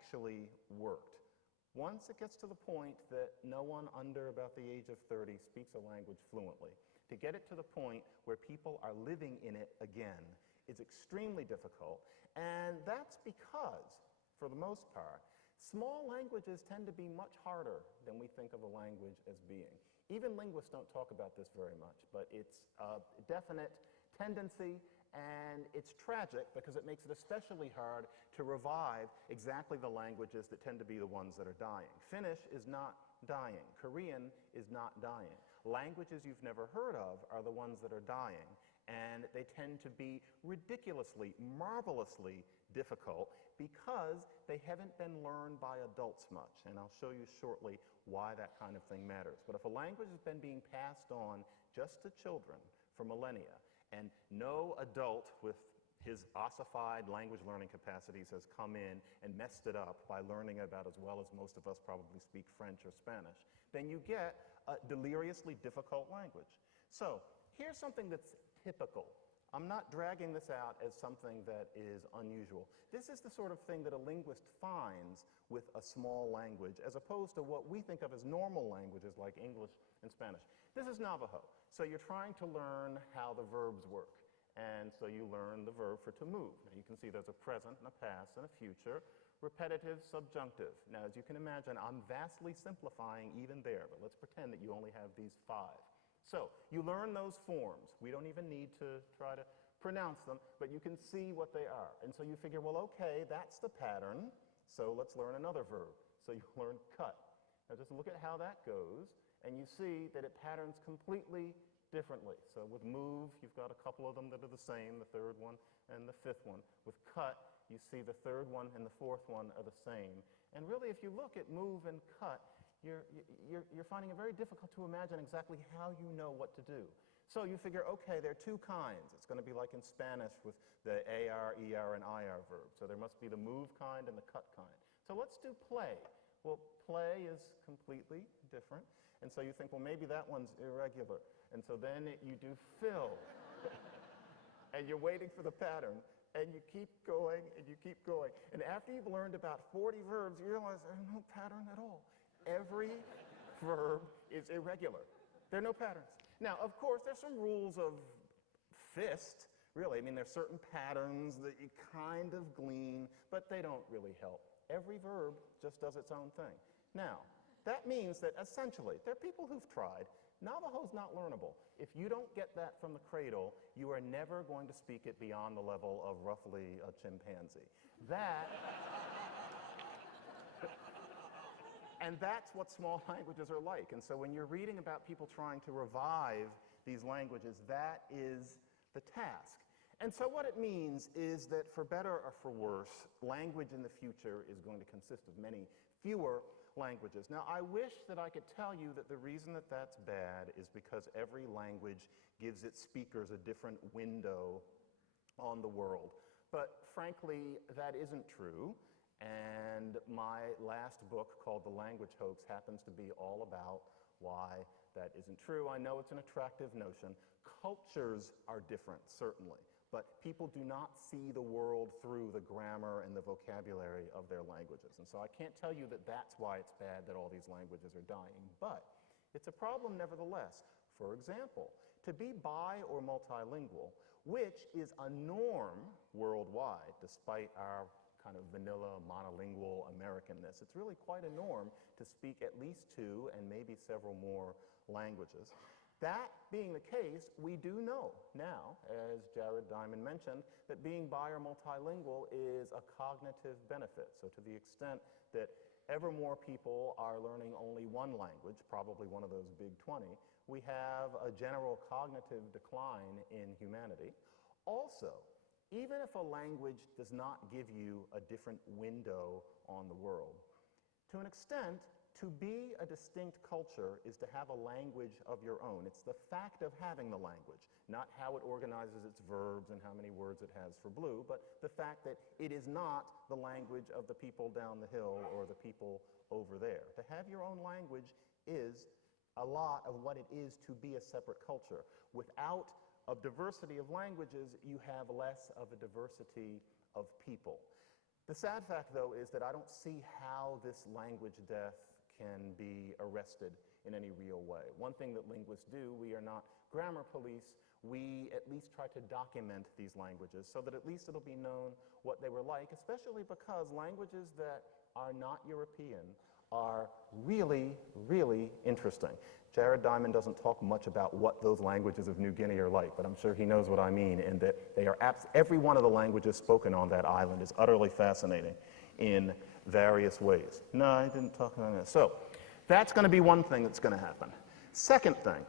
actually worked. Once it gets to the point that no one under about the age of 30 speaks a language fluently, to get it to the point where people are living in it again is extremely difficult. And that's because, for the most part, small languages tend to be much harder than we think of a language as being. Even linguists don't talk about this very much, but it's a definite tendency, and it's tragic because it makes it especially hard to revive exactly the languages that tend to be the ones that are dying. Finnish is not dying. Korean is not dying. Languages you've never heard of are the ones that are dying, and they tend to be ridiculously, marvelously difficult because they haven't been learned by adults much, and I'll show you shortly why that kind of thing matters. But if a language has been being passed on just to children for millennia, and no adult with his ossified language learning capacities has come in and messed it up by learning about as well as most of us probably speak French or Spanish, then you get a deliriously difficult language. So here's something that's typical. I'm not dragging this out as something that is unusual. This is the sort of thing that a linguist finds with a small language, as opposed to what we think of as normal languages like English and Spanish. This is Navajo. So you're trying to learn how the verbs work. And so you learn the verb for to move. Now you can see there's a present and a past and a future, repetitive, subjunctive. Now as you can imagine, I'm vastly simplifying even there, but let's pretend that you only have these 5. So you learn those forms. We don't even need to try to pronounce them, but you can see what they are. And so you figure, well, okay, that's the pattern, so let's learn another verb. So you learn cut. Now just look at how that goes, and you see that it patterns completely differently. So with move, you've got a couple of them that are the same, the third one and the fifth one. With cut, you see the third one and the fourth one are the same. And really, if you look at move and cut, you're finding it very difficult to imagine exactly how you know what to do. So you figure, okay, there are 2 kinds. It's going to be like in Spanish with the AR, ER, and IR verbs. So there must be the move kind and the cut kind. So let's do play. Well, play is completely different. And so you think, well, maybe that one's irregular. And so then you do fill. And you're waiting for the pattern. And you keep going, and you keep going. And after you've learned about 40 verbs, you realize there's no pattern at all. Every verb is irregular. There are no patterns. Now, of course, there's some rules of fist, really. I mean, there's certain patterns that you kind of glean, but they don't really help. Every verb just does its own thing. Now, that means that essentially, there are people who've tried. Navajo's not learnable. If you don't get that from the cradle, you are never going to speak it beyond the level of roughly a chimpanzee. And that's what small languages are like. And so when you're reading about people trying to revive these languages, that is the task. And so what it means is that for better or for worse, language in the future is going to consist of many fewer languages. Now, I wish that I could tell you that the reason that that's bad is because every language gives its speakers a different window on the world. But frankly, that isn't true. And my last book, called The Language Hoax, happens to be all about why that isn't true. I know it's an attractive notion. Cultures are different, certainly. But people do not see the world through the grammar and the vocabulary of their languages. And so I can't tell you that that's why it's bad that all these languages are dying. But it's a problem nevertheless. For example, to be bi or multilingual, which is a norm worldwide, despite our kind of vanilla, monolingual Americanness. It's really quite a norm to speak at least 2 and maybe several more languages. That being the case, we do know now, as Jared Diamond mentioned, that being bi or multilingual is a cognitive benefit. So to the extent that ever more people are learning only one language, probably one of those big 20, we have a general cognitive decline in humanity. Also, even if a language does not give you a different window on the world, to an extent, to be a distinct culture is to have a language of your own. It's the fact of having the language, not how it organizes its verbs and how many words it has for blue, but the fact that it is not the language of the people down the hill or the people over there. To have your own language is a lot of what it is to be a separate culture. Without a diversity of languages, you have less of a diversity of people. The sad fact, though, is that I don't see how this language death can be arrested in any real way. One thing that linguists do, we are not grammar police, we at least try to document these languages so that at least it'll be known what they were like, especially because languages that are not European are really, really interesting. Jared Diamond doesn't talk much about what those languages of New Guinea are like, but I'm sure he knows what I mean, in that they are every one of the languages spoken on that island is utterly fascinating in various ways. No, I didn't talk about that. So that's going to be one thing that's going to happen. Second thing,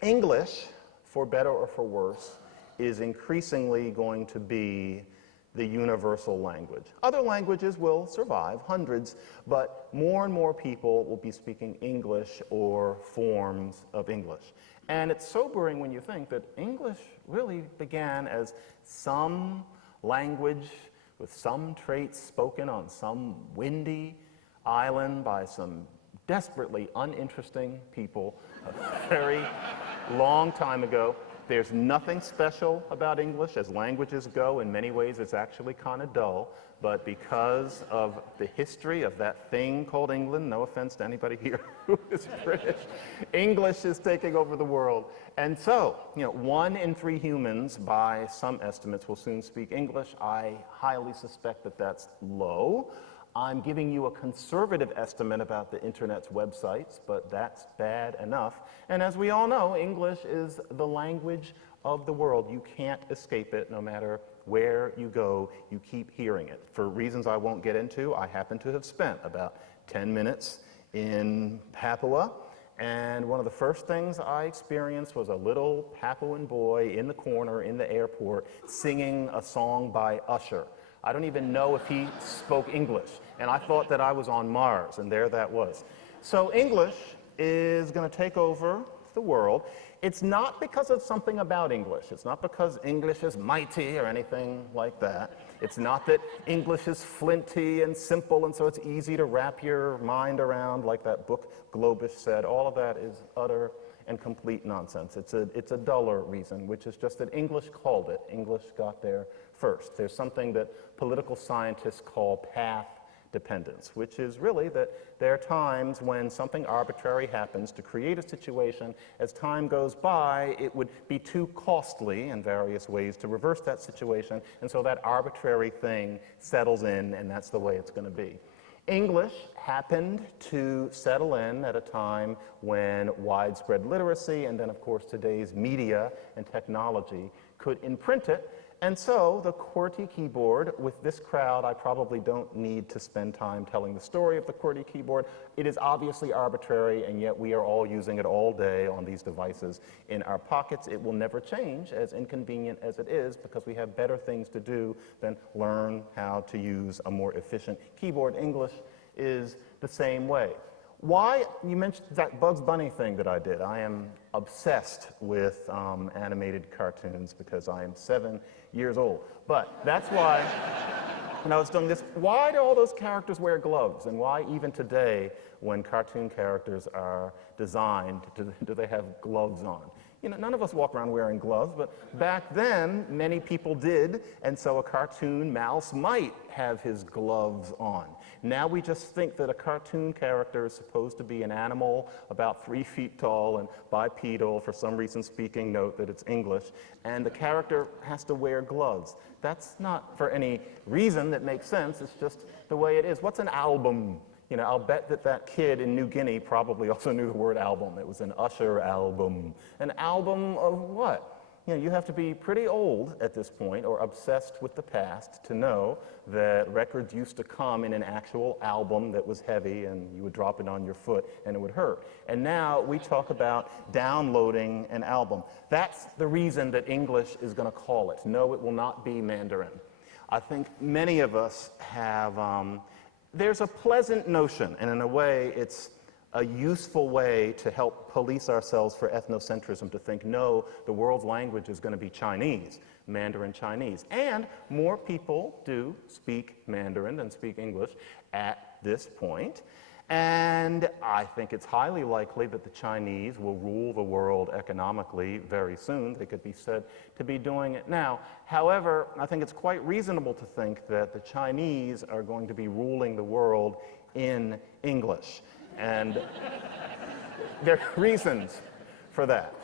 English, for better or for worse, is increasingly going to be the universal language. Other languages will survive, hundreds, but more and more people will be speaking English or forms of English. And it's sobering when you think that English really began as some language with some traits spoken on some windy island by some desperately uninteresting people a very long time ago. There's nothing special about English as languages go. In many ways, it's actually kind of dull. But because of the history of that thing called England, no offense to anybody here who is British, English is taking over the world. And so, 1 in 3 humans, by some estimates, will soon speak English. I highly suspect that that's low. I'm giving you a conservative estimate about the internet's websites, but that's bad enough. And as we all know, English is the language of the world. You can't escape it no matter where you go. You keep hearing it. For reasons I won't get into, I happen to have spent about 10 minutes in Papua, and one of the first things I experienced was a little Papuan boy in the corner in the airport singing a song by Usher. I don't even know if he spoke English, and I thought that I was on Mars, and there that was. So English is going to take over the world. It's not because of something about English. It's not because English is mighty or anything like that. It's not that English is flinty and simple, and so it's easy to wrap your mind around, like that book Globish said. All of that is utter and complete nonsense. It's a duller reason, which is just that English called it. English got there first. There's something that political scientists call path dependence, which is really that there are times when something arbitrary happens to create a situation. As time goes by, it would be too costly in various ways to reverse that situation, and so that arbitrary thing settles in, and that's the way it's going to be. English happened to settle in at a time when widespread literacy and then, of course, today's media and technology could imprint it. And so the QWERTY keyboard, with this crowd, I probably don't need to spend time telling the story of the QWERTY keyboard. It is obviously arbitrary, and yet we are all using it all day on these devices in our pockets. It will never change, as inconvenient as it is, because we have better things to do than learn how to use a more efficient keyboard. English is the same way. Why? You mentioned that Bugs Bunny thing that I did. I am obsessed with animated cartoons because I am 7 years old. But that's why, when I was doing this, why do all those characters wear gloves? And why even today, when cartoon characters are designed, do they have gloves on? None of us walk around wearing gloves, but back then, many people did, and so a cartoon mouse might have his gloves on. Now we just think that a cartoon character is supposed to be an animal about 3 feet tall and bipedal, for some reason speaking, note that it's English, and the character has to wear gloves. That's not for any reason that makes sense, it's just the way it is. What's an album? I'll bet that kid in New Guinea probably also knew the word album. It was an Usher album. An album of what? You have to be pretty old at this point or obsessed with the past to know that records used to come in an actual album that was heavy and you would drop it on your foot and it would hurt. And now we talk about downloading an album. That's the reason that English is going to call it. No, it will not be Mandarin. I think many of us have... There's a pleasant notion, and in a way it's a useful way to help police ourselves for ethnocentrism, to think, no, the world's language is going to be Chinese, Mandarin Chinese. And more people do speak Mandarin than speak English at this point. And I think it's highly likely that the Chinese will rule the world economically very soon. They could be said to be doing it now. However, I think it's quite reasonable to think that the Chinese are going to be ruling the world in English. And there are reasons for that.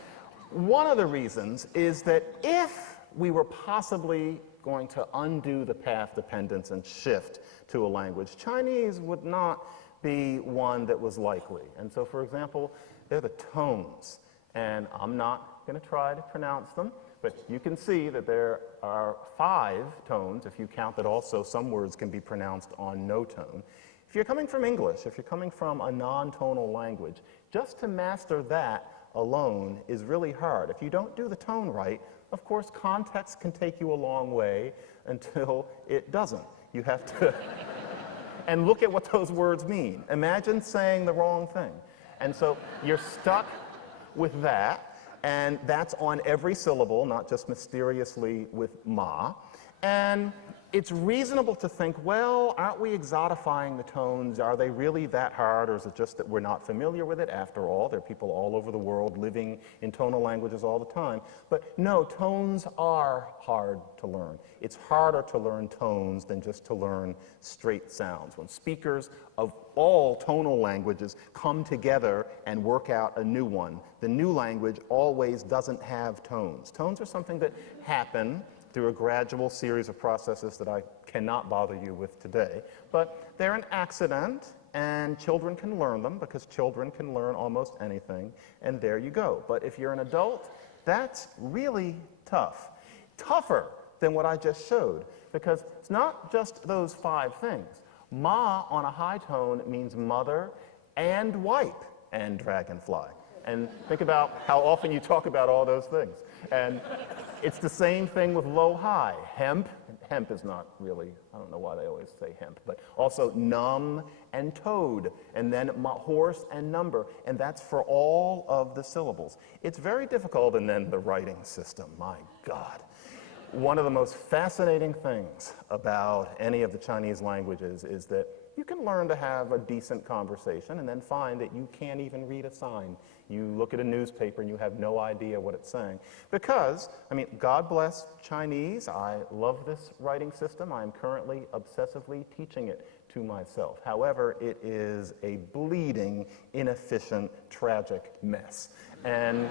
One of the reasons is that if we were possibly going to undo the path dependence and shift to a language, Chinese would not be one that was likely. And so, for example, they're the tones. And I'm not going to try to pronounce them, but you can see that there are 5 tones, if you count that also some words can be pronounced on no tone. If you're coming from English, if you're coming from a non-tonal language, just to master that alone is really hard. If you don't do the tone right, of course, context can take you a long way until it doesn't. You have to and look at what those words mean. Imagine saying the wrong thing. And so you're stuck with that, and that's on every syllable, not just mysteriously with ma. And it's reasonable to think, well, aren't we exotifying the tones? Are they really that hard, or is it just that we're not familiar with it? After all, there are people all over the world living in tonal languages all the time. But no, tones are hard to learn. It's harder to learn tones than just to learn straight sounds. When speakers of all tonal languages come together and work out a new one, the new language always doesn't have tones. Tones are something that happen through a gradual series of processes that I cannot bother you with today. But they're an accident, and children can learn them because children can learn almost anything, and there you go. But if you're an adult, that's really tough. Tougher than what I just showed, because it's not just those 5 things. Ma on a high tone means mother and wipe and dragonfly. And think about how often you talk about all those things. And it's the same thing with low-high. Hemp. Hemp is not really, I don't know why they always say hemp, but also numb and toad, and then horse and number, and that's for all of the syllables. It's very difficult, and then the writing system, my God. One of the most fascinating things about any of the Chinese languages is that you can learn to have a decent conversation and then find that you can't even read a sign. You look at a newspaper and you have no idea what it's saying. Because, I mean, God bless Chinese. I love this writing system. I am currently obsessively teaching it to myself. However, it is a bleeding, inefficient, tragic mess. And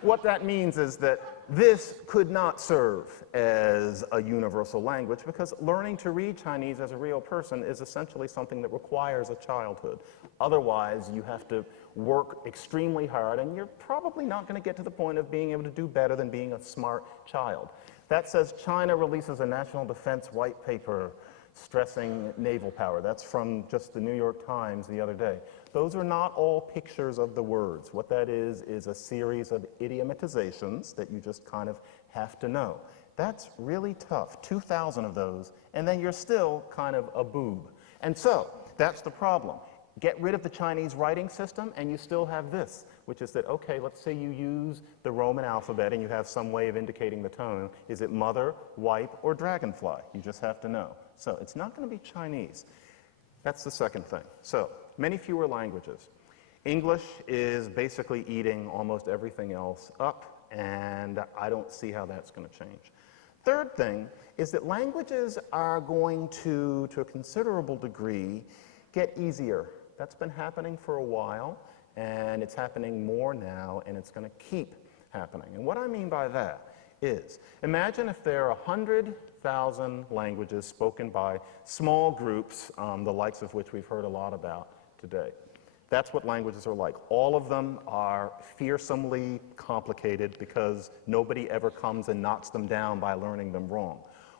what that means is that this could not serve as a universal language because learning to read Chinese as a real person is essentially something that requires a childhood. Otherwise, you have to work extremely hard, and you're probably not going to get to the point of being able to do better than being a smart child. That says China releases a national defense white paper stressing naval power. That's from just the New York Times the other day. Those are not all pictures of the words. What that is a series of idiomatizations that you just kind of have to know. That's really tough, 2,000 of those, and then you're still kind of a boob. And so, that's the problem. Get rid of the Chinese writing system, and you still have this, which is that, okay, let's say you use the Roman alphabet and you have some way of indicating the tone. Is it mother, wipe, or dragonfly? You just have to know. So, it's not going to be Chinese. That's the second thing. So, many fewer languages. English is basically eating almost everything else up, and I don't see how that's going to change. Third thing is that languages are going to a considerable degree, get easier. That's been happening for a while, and it's happening more now, and it's going to keep happening. And what I mean by that is, imagine if there are 100,000 languages spoken by small groups, the likes of which we've heard a lot about today. That's what languages are like. All of them are fearsomely complicated because nobody ever comes and knocks them down by learning them wrong.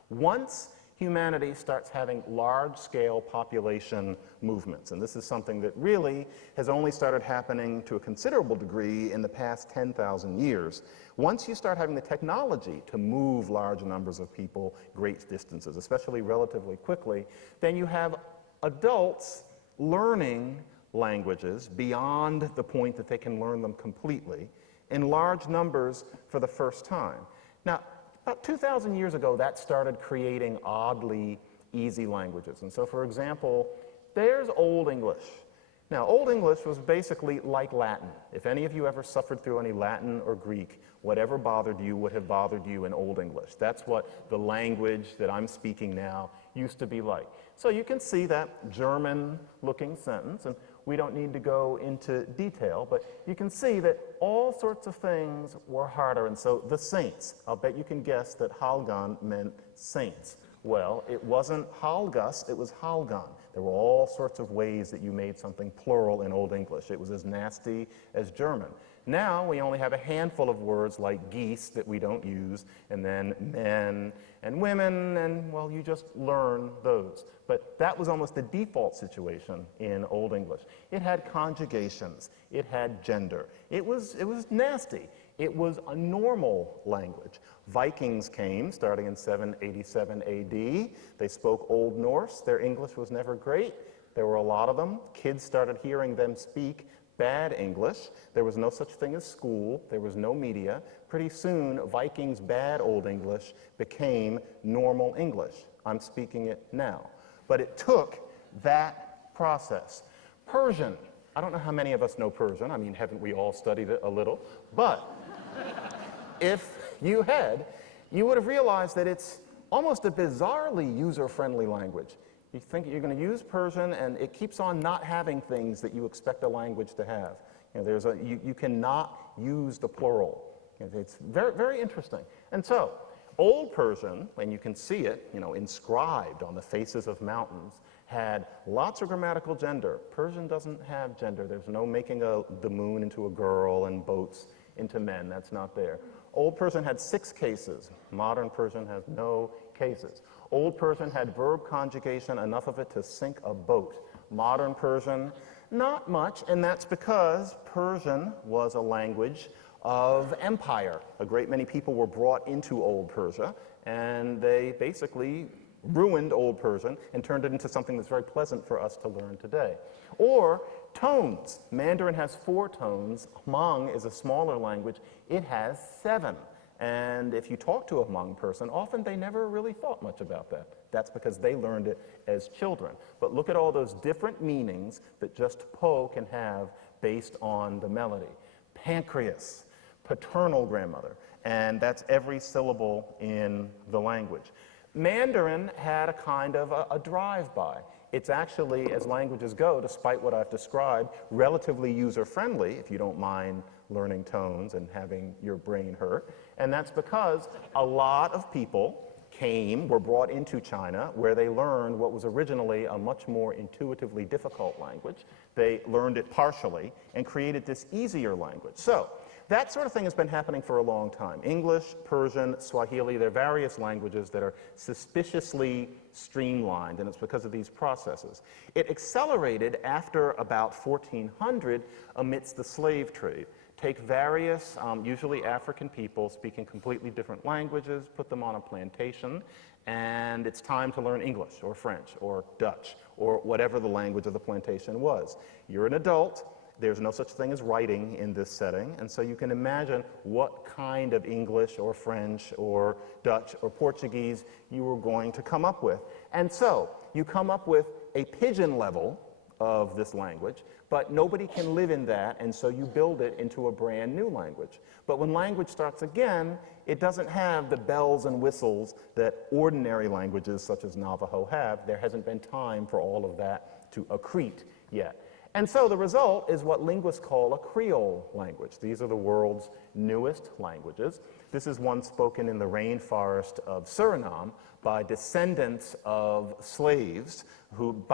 Once humanity starts having large-scale population movements, and this is something that really has only started happening to a considerable degree in the past 10,000 years, once you start having the technology to move large numbers of people great distances, especially relatively quickly, then you have adults learning languages beyond the point that they can learn them completely in large numbers for the first time. Now, About 2,000 years ago, that started creating oddly easy languages. And so, for example, there's Old English. Now, Old English was basically like Latin. If any of you ever suffered through any Latin or Greek, whatever bothered you would have bothered you in Old English. That's what the language that I'm speaking now used to be like. So you can see that German-looking sentence, and we don't need to go into detail, but you can see that all sorts of things were harder. And so the saints, I'll bet you can guess that Halgan meant saints. Well, it wasn't Halgas, it was Halgan. There were all sorts of ways that you made something plural in Old English. It was as nasty as German. Now we only have a handful of words like geese that we don't use, and then men and women, and well, you just learn those. But that was almost the default situation in Old English. It had conjugations, it had gender. It was nasty. It was a normal language. Vikings came starting in 787 AD. They spoke Old Norse. Their English was never great. There were a lot of them. Kids started hearing them speak bad English. There was no such thing as school. There was no media. Pretty soon, Vikings' bad Old English became normal English. I'm speaking it now. But it took that process. Persian. I don't know how many of us know Persian. I mean, haven't we all studied it a little? But if you had, you would have realized that it's almost a bizarrely user-friendly language. You think you're going to use Persian, and it keeps on not having things that you expect a language to have. You know, you cannot use the plural. It's very, very interesting. And so, Old Persian, and you can see it, inscribed on the faces of mountains, had lots of grammatical gender. Persian doesn't have gender. There's no making the moon into a girl and boats into men. That's not there. Old Persian had 6 cases. Modern Persian has no cases. Old Persian had verb conjugation, enough of it to sink a boat. Modern Persian, not much, and that's because Persian was a language of empire. A great many people were brought into Old Persia, and they basically ruined Old Persian and turned it into something that's very pleasant for us to learn today. Or tones. Mandarin has 4 tones. Hmong is a smaller language. It has 7. And if you talk to a Hmong person, often they never really thought much about that. That's because they learned it as children. But look at all those different meanings that just po can have based on the melody. Pancreas, paternal grandmother, and that's every syllable in the language. Mandarin had a kind of a drive-by. It's actually, as languages go, despite what I've described, relatively user-friendly, if you don't mind learning tones and having your brain hurt. And that's because a lot of people were brought into China, where they learned what was originally a much more intuitively difficult language. They learned it partially and created this easier language. So that sort of thing has been happening for a long time. English, Persian, Swahili, there are various languages that are suspiciously streamlined, and it's because of these processes. It accelerated after about 1400 amidst the slave trade. Take various, usually African people speaking completely different languages, put them on a plantation, and it's time to learn English or French or Dutch or whatever the language of the plantation was. You're an adult. There's no such thing as writing in this setting, and so you can imagine what kind of English or French or Dutch or Portuguese you were going to come up with. And so you come up with a pidgin level of this language, but nobody can live in that, and so you build it into a brand new language. But when language starts again, it doesn't have the bells and whistles that ordinary languages such as Navajo have. There hasn't been time for all of that to accrete yet. And so the result is what linguists call a Creole language. These are the world's newest languages. This is one spoken in the rainforest of Suriname by descendants of slaves who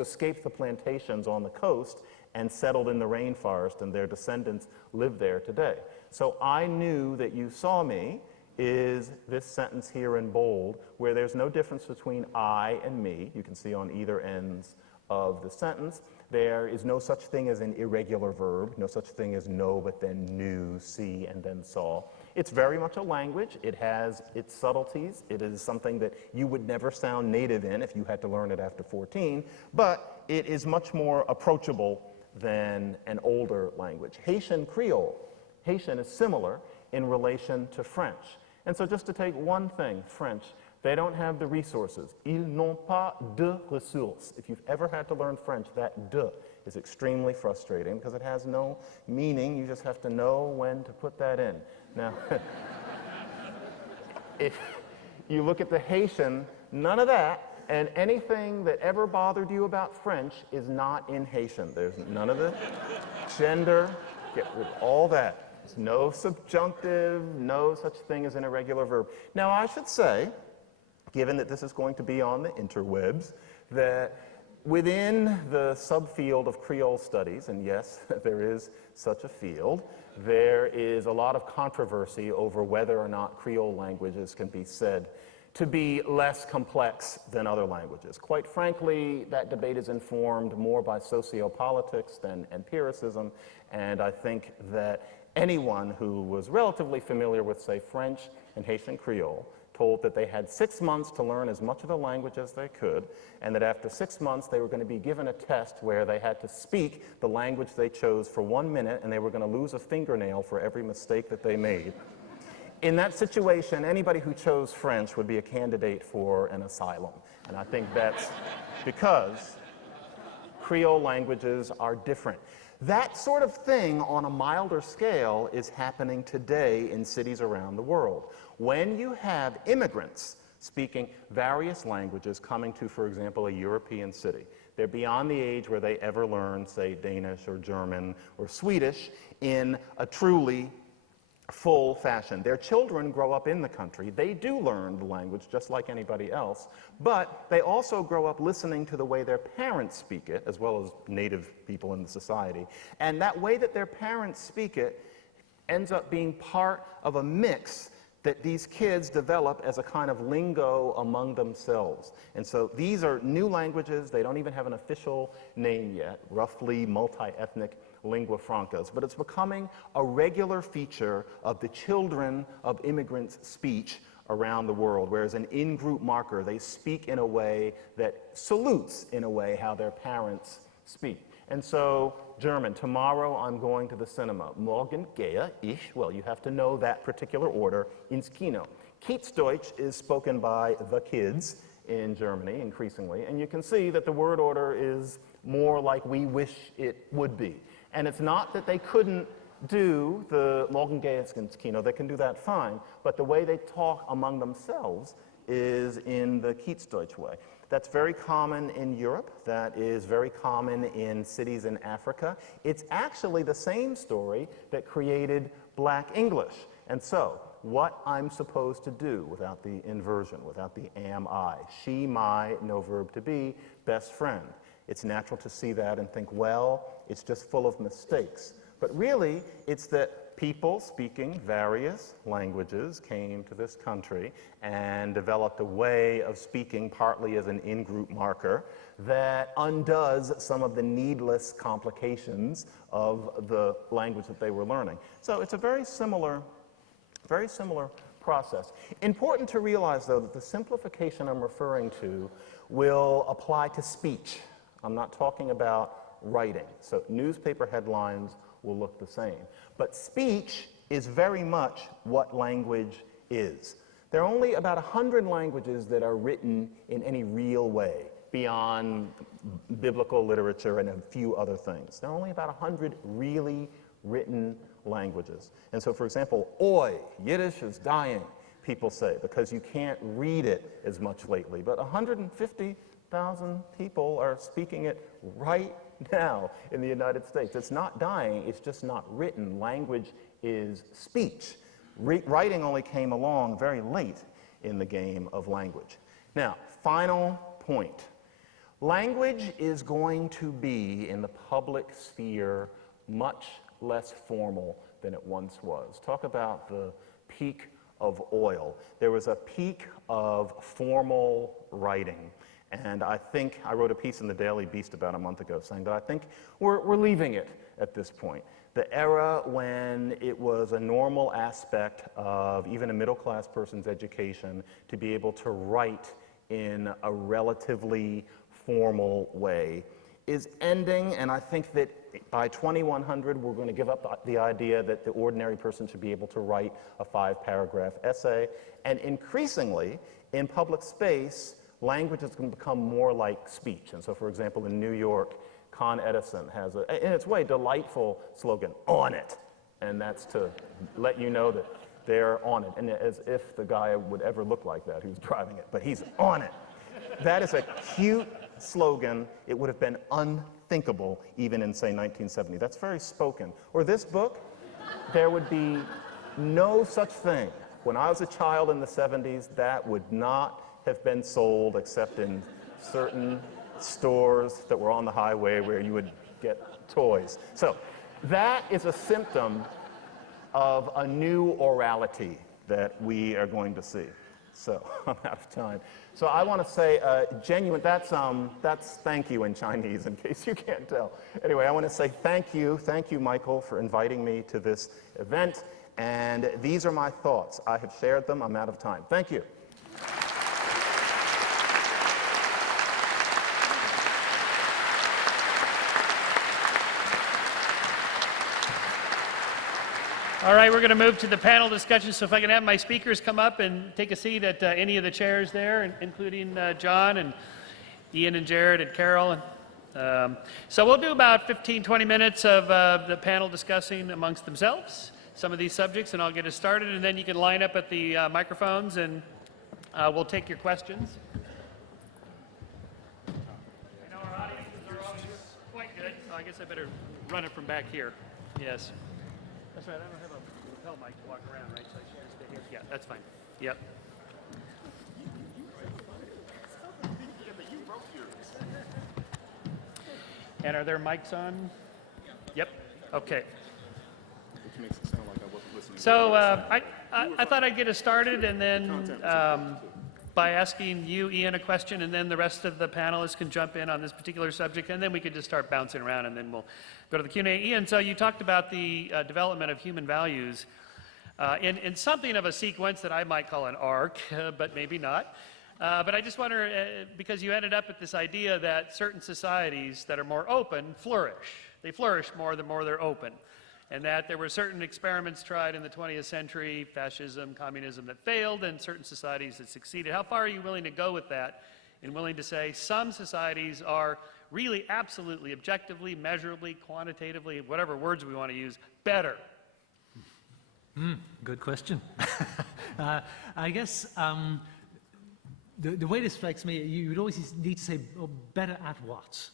escaped the plantations on the coast and settled in the rainforest, and their descendants live there today. So I knew that you saw me is this sentence here in bold, where there's no difference between I and me. You can see on either ends of the sentence. There is no such thing as an irregular verb, no such thing as know but then knew, see, and then saw. It's very much a language. It has its subtleties. It is something that you would never sound native in if you had to learn it after 14, but it is much more approachable than an older language. Haitian Creole. Haitian is similar in relation to French. And so just to take one thing, French, they don't have the resources. Ils n'ont pas de ressources. If you've ever had to learn French, that de is extremely frustrating because it has no meaning. You just have to know when to put that in. Now, if you look at the Haitian, none of that, and anything that ever bothered you about French is not in Haitian. There's none of the gender, get rid of all that. There's no subjunctive, no such thing as an irregular verb. Now, I should say, given that this is going to be on the interwebs, that within the subfield of Creole studies, and yes, there is such a field, there is a lot of controversy over whether or not Creole languages can be said to be less complex than other languages. Quite frankly, that debate is informed more by sociopolitics than empiricism, and I think that anyone who was relatively familiar with, say, French and Haitian Creole told that they had 6 months to learn as much of the language as they could, and that after 6 months they were going to be given a test where they had to speak the language they chose for 1 minute, and they were going to lose a fingernail for every mistake that they made. In that situation, anybody who chose French would be a candidate for an asylum. And I think that's because Creole languages are different. That sort of thing on a milder scale is happening today in cities around the world. When you have immigrants speaking various languages coming to, for example, a European city, they're beyond the age where they ever learn, say, Danish or German or Swedish in a truly full fashion. Their children grow up in the country. They do learn the language just like anybody else, but they also grow up listening to the way their parents speak it, as well as native people in the society. And that way that their parents speak it ends up being part of a mix that these kids develop as a kind of lingo among themselves. And so these are new languages. They don't even have an official name yet, roughly multiethnic lingua francas, but it's becoming a regular feature of the children of immigrants' speech around the world, whereas an in-group marker, they speak in a way that salutes, in a way, how their parents speak. And so, German, tomorrow I'm going to the cinema. Morgen gehe ich, well, you have to know that particular order, ins Kino. Kiezdeutsch is spoken by the kids in Germany, increasingly, and you can see that the word order is more like we wish it would be. And it's not that they couldn't do the Morgen gehe ich ins Kino, they can do that fine, but the way they talk among themselves is in the Kiezdeutsch way. That's very common in Europe. That is very common in cities in Africa. It's actually the same story that created Black English. And so, what I'm supposed to do without the inversion, without the am I, she, my, no verb to be, best friend. It's natural to see that and think, well, it's just full of mistakes. But really, it's that people speaking various languages came to this country and developed a way of speaking partly as an in-group marker that undoes some of the needless complications of the language that they were learning. So it's a very similar process. Important to realize, though, that the simplification I'm referring to will apply to speech. I'm not talking about writing. So newspaper headlines will look the same. But speech is very much what language is. There are only about 100 languages that are written in any real way, beyond biblical literature and a few other things. There are only about 100 really written languages. And so, for example, oi, Yiddish is dying, people say, because you can't read it as much lately. But 150,000 people are speaking it right now in the United States. It's not dying, it's just not written. Language is speech. Writing only came along very late in the game of language. Now, final point. Language is going to be, in the public sphere, much less formal than it once was. Talk about the peak of oil. There was a peak of formal writing. And I think I wrote a piece in the Daily Beast about a month ago saying that I think we're leaving it at this point. The era when it was a normal aspect of even a middle-class person's education to be able to write in a relatively formal way is ending, and I think that by 2100, we're going to give up the idea that the ordinary person should be able to write a 5-paragraph essay. And increasingly, in public space, language is going to become more like speech. And so, for example, in New York, Con Edison has, in its way, delightful slogan, "On it." And that's to let you know that they're on it. And as if the guy would ever look like that who's driving it, but he's on it. That is a cute slogan. It would have been unthinkable even in, say, 1970. That's very spoken. Or this book, there would be no such thing. When I was a child in the 70s, that would not have been sold except in certain stores that were on the highway where you would get toys. So that is a symptom of a new orality that we are going to see. So I'm out of time. So I want to say genuine, that's thank you in Chinese, in case you can't tell. Anyway, I want to say thank you, Michael, for inviting me to this event. And these are my thoughts. I have shared them. I'm out of time. Thank you. All right, we're going to move to the panel discussion. So if I can have my speakers come up and take a seat at any of the chairs there, including John and Ian and Jared and Carol. So we'll do about 15, 20 minutes of the panel discussing amongst themselves some of these subjects, and I'll get us started, and then you can line up at the microphones, and we'll take your questions. I know our audiences are always quite good, so I guess I better run it from back here. Yes. That's right, I don't have a lapel mic to walk around, right? So I should just stay here. Yeah, that's fine. Yep. And are there mics on? Yep. Okay. Which makes it sound like I wasn't listening. So I thought I'd get us started, and then by asking you, Ian, a question, and then the rest of the panelists can jump in on this particular subject, and then we could just start bouncing around, and then we'll go to the Q&A. Ian, so you talked about the development of human values in something of a sequence that I might call an arc, but maybe not. But I just wonder, because you ended up with this idea that certain societies that are more open flourish. They flourish more the more they're open. And that there were certain experiments tried in the 20th century, fascism, communism, that failed, and certain societies that succeeded. How far are you willing to go with that, and willing to say some societies are really absolutely, objectively, measurably, quantitatively, whatever words we want to use, better? Good question. I guess the way this strikes me, you would always need to say, oh, better at what?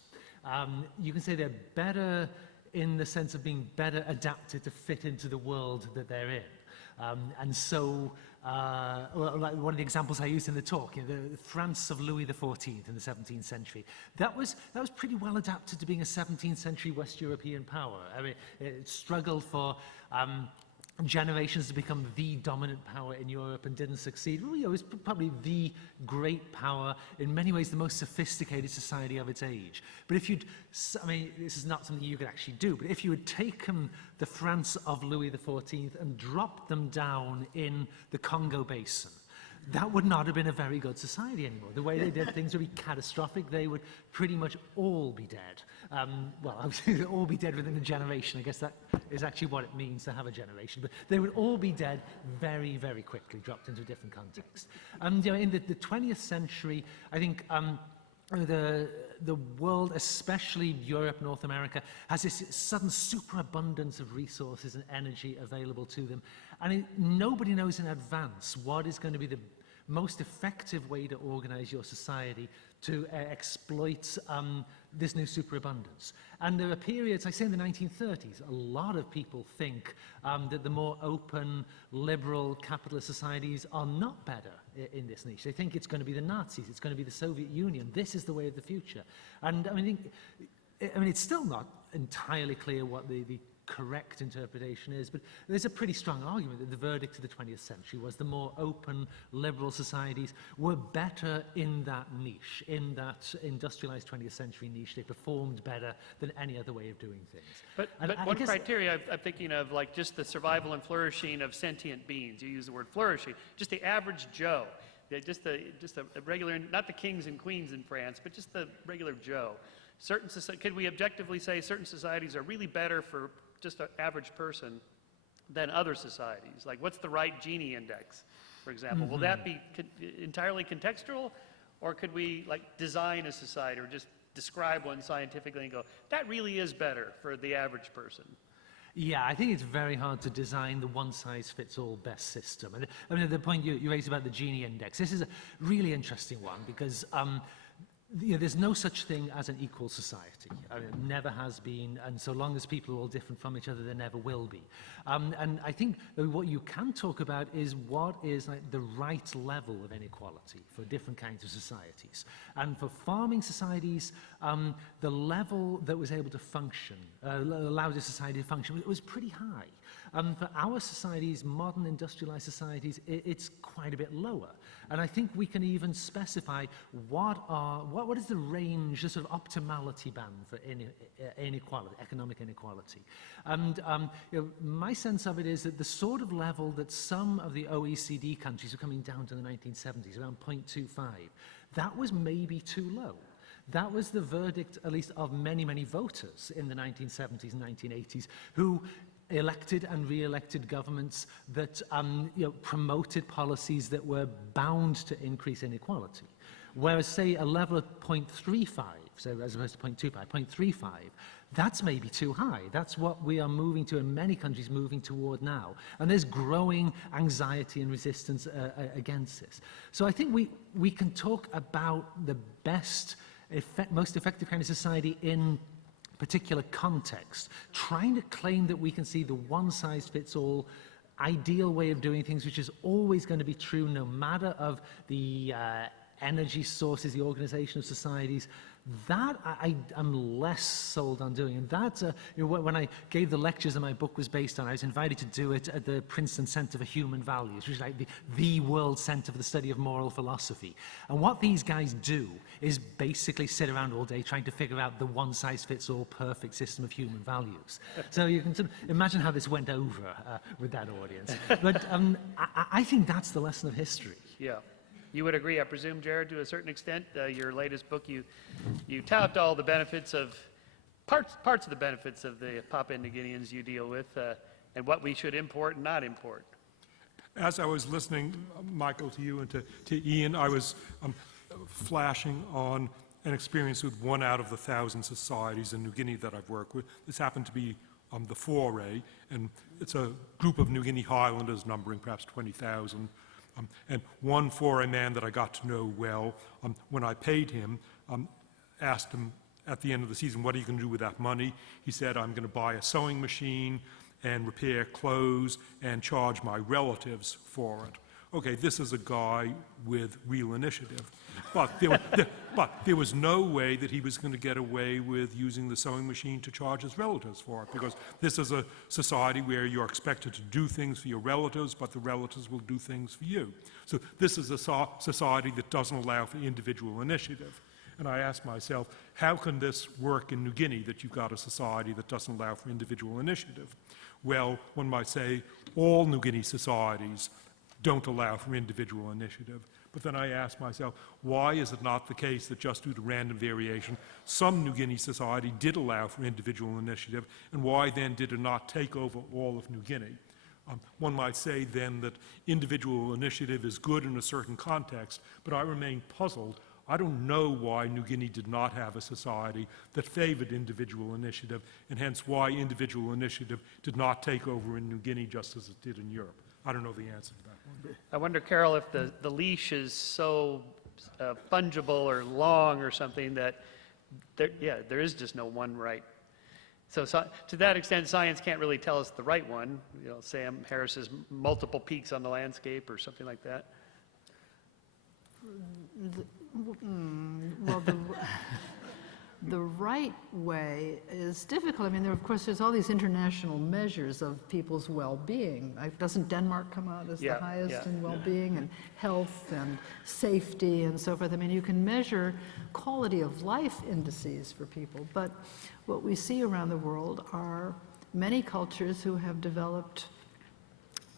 You can say they're better in the sense of being better adapted to fit into the world that they're in. And so, like one of the examples I used in the talk, the France of Louis XIV in the 17th century, that was pretty well adapted to being a 17th century West European power. I mean, it struggled for generations to become the dominant power in Europe and didn't succeed. Well, it was probably the great power, in many ways the most sophisticated society of its age. But if you'd, I mean, this is not something you could actually do, but if you had taken the France of Louis XIV and dropped them down in the Congo Basin, that would not have been a very good society anymore. The way they did things would be catastrophic. They would pretty much all be dead. Well, I would say they'd all be dead within a generation. I guess that is actually what it means to have a generation. But they would all be dead very, very quickly, dropped into a different context. And in the 20th century, I think the world, especially Europe, North America, has this sudden superabundance of resources and energy available to them. And nobody knows in advance what is going to be the most effective way to organize your society to exploit this new superabundance. And there are periods, I say in the 1930s, a lot of people think that the more open, liberal, capitalist societies are not better in this niche. They think it's going to be the Nazis, it's going to be the Soviet Union. This is the way of the future. And I mean, it's still not entirely clear what the correct interpretation is, but there's a pretty strong argument that the verdict of the 20th century was the more open, liberal societies were better in that niche, in that industrialized 20th century niche. They performed better than any other way of doing things. But one criteria I'm thinking of, like just the survival and flourishing of sentient beings. You use the word flourishing. Just the average Joe, just a regular, not the kings and queens in France, but just the regular Joe. Could we objectively say certain societies are really better for just an average person than other societies? Like, what's the right Gini index, for example? Will that be entirely contextual, or could we like design a society or just describe one scientifically and go, that really is better for the average person? Yeah, I think it's very hard to design the one-size-fits-all best system. And I mean, the point you raised about the Gini index, this is a really interesting one because there's no such thing as an equal society. I mean, it never has been, and so long as people are all different from each other, there never will be. And I think what you can talk about is what is like the right level of inequality for different kinds of societies. And for farming societies, the level that was able to function, allowed a society to function, was pretty high. For our societies, modern industrialized societies, it's quite a bit lower. And I think we can even specify what is the range, the sort of optimality band for inequality, economic inequality. And my sense of it is that the sort of level that some of the OECD countries are coming down to the 1970s, around 0.25, that was maybe too low. That was the verdict, at least of many, many voters in the 1970s and 1980s, who elected and re-elected governments that promoted policies that were bound to increase inequality. Whereas, say, a level of 0.35, so as opposed to 0.25, 0.35, that's maybe too high. That's what we are moving to, and many countries moving toward now. And there's growing anxiety and resistance against this. So I think we can talk about the best, most effective kind of society in particular context, trying to claim that we can see the one-size-fits-all ideal way of doing things, which is always going to be true no matter of the energy sources, the organization of societies, that I'm less sold on doing. And that, when I gave the lectures that my book was based on, I was invited to do it at the Princeton Center for Human Values, which is like the world center for the study of moral philosophy. And what these guys do is basically sit around all day trying to figure out the one-size-fits-all perfect system of human values. So you can sort of imagine how this went over with that audience. But I think that's the lesson of history. Yeah. You would agree, I presume, Jared, to a certain extent. Your latest book, you tout all the benefits of, parts of the benefits of the Papua New Guineans you deal with, and what we should import and not import. As I was listening, Michael, to you and to Ian, I was flashing on an experience with 1 out of the 1,000 societies in New Guinea that I've worked with. This happened to be the Foray, and it's a group of New Guinea Highlanders numbering perhaps 20,000. And one Foray man that I got to know well, when I paid him, asked him at the end of the season, what are you going to do with that money? He said, I'm going to buy a sewing machine and repair clothes and charge my relatives for it. Okay, this is a guy with real initiative. But there was no way that he was going to get away with using the sewing machine to charge his relatives for it, because this is a society where you're expected to do things for your relatives, but the relatives will do things for you. So this is a society that doesn't allow for individual initiative. And I asked myself, how can this work in New Guinea, that you've got a society that doesn't allow for individual initiative? Well, one might say all New Guinea societies don't allow for individual initiative. But then I asked myself, why is it not the case that just due to random variation, some New Guinea society did allow for individual initiative, and why then did it not take over all of New Guinea? One might say then that individual initiative is good in a certain context, but I remain puzzled. I don't know why New Guinea did not have a society that favored individual initiative, and hence why individual initiative did not take over in New Guinea just as it did in Europe. I don't know the answer to that one. I wonder, Carol, if the leash is so fungible or long or something that, there is just no one right. So to that extent, science can't really tell us the right one. You know, Sam Harris's multiple peaks on the landscape or something like that. Well, the right way is difficult. I mean, of course, there's all these international measures of people's well-being. Doesn't Denmark come out as the highest in well-being and health and safety and so forth? I mean, you can measure quality of life indices for people, but what we see around the world are many cultures who have developed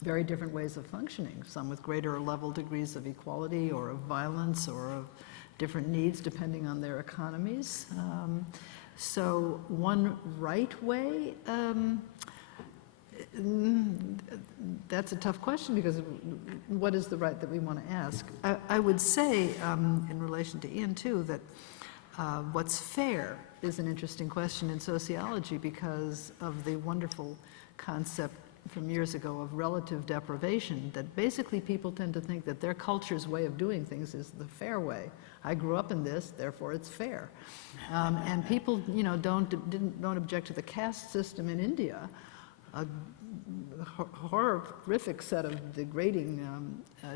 very different ways of functioning, some with greater level degrees of equality or of violence or of different needs depending on their economies. So one right way, that's a tough question, because what is the right that we want to ask? I would say, in relation to Ian too, that what's fair is an interesting question in sociology because of the wonderful concept from years ago of relative deprivation, that basically people tend to think that their culture's way of doing things is the fair way. I grew up in this, therefore it's fair. And people, you know, don't object to the caste system in India, a horrific set of degrading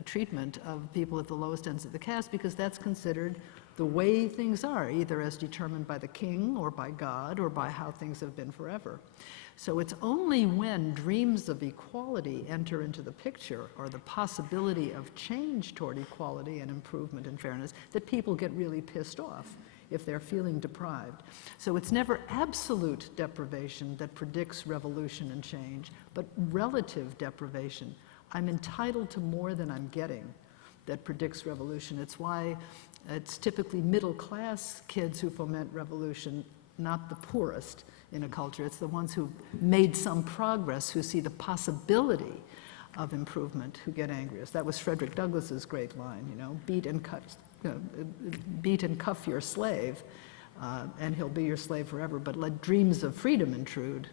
treatment of people at the lowest ends of the caste, because that's considered the way things are, either as determined by the king or by God or by how things have been forever. So it's only when dreams of equality enter into the picture, or the possibility of change toward equality and improvement and fairness, that people get really pissed off if they're feeling deprived. So it's never absolute deprivation that predicts revolution and change, but relative deprivation. I'm entitled to more than I'm getting that predicts revolution. It's why it's typically middle-class kids who foment revolution, not the poorest in a culture. It's the ones who've made some progress, who see the possibility of improvement, who get angriest. That was Frederick Douglass's great line, you know, beat and cuff your slave, and he'll be your slave forever, but let dreams of freedom intrude,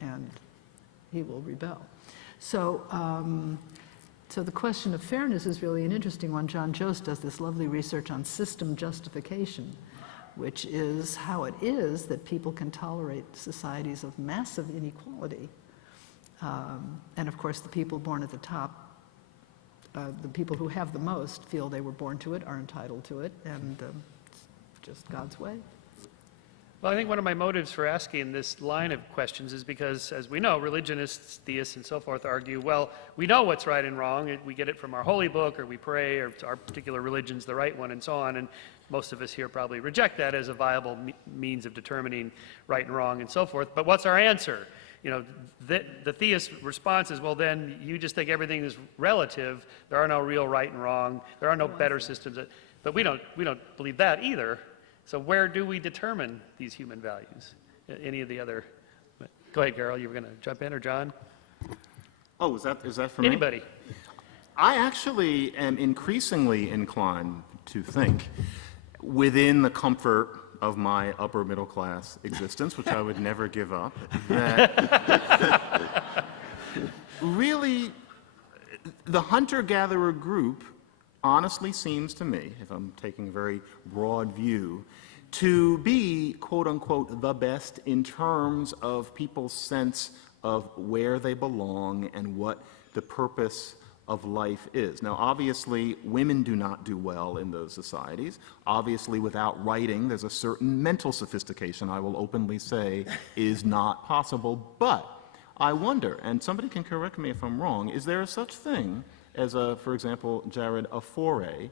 and he will rebel. So, so the question of fairness is really an interesting one. John Jost does this lovely research on system justification, which is how it is that people can tolerate societies of massive inequality. And of course, the people born at the top, the people who have the most feel they were born to it, are entitled to it, and it's just God's way. Well, I think one of my motives for asking this line of questions is because, as we know, religionists, theists, and so forth argue, well, we know what's right and wrong. We get it from our holy book, or we pray, or our particular religion's the right one, and so on. And most of us here probably reject that as a viable means of determining right and wrong and so forth. But what's our answer? You know, the theist response is, well, then you just think everything is relative. There are no real right and wrong. There are no better systems. But we don't believe that either. So where do we determine these human values? Any of the other? Go ahead, Carol. You were going to jump in, or John? Oh, is that for me? Anybody? I actually am increasingly inclined to think, within the comfort of my upper middle class existence, which I would never give up, that really the hunter-gatherer group honestly seems to me, if I'm taking a very broad view, to be, quote unquote, the best in terms of people's sense of where they belong and what the purpose of life is. Now, obviously, women do not do well in those societies. Obviously, without writing, there's a certain mental sophistication, I will openly say, is not possible. But I wonder, and somebody can correct me if I'm wrong, is there a such thing as, for example, Jared Afore,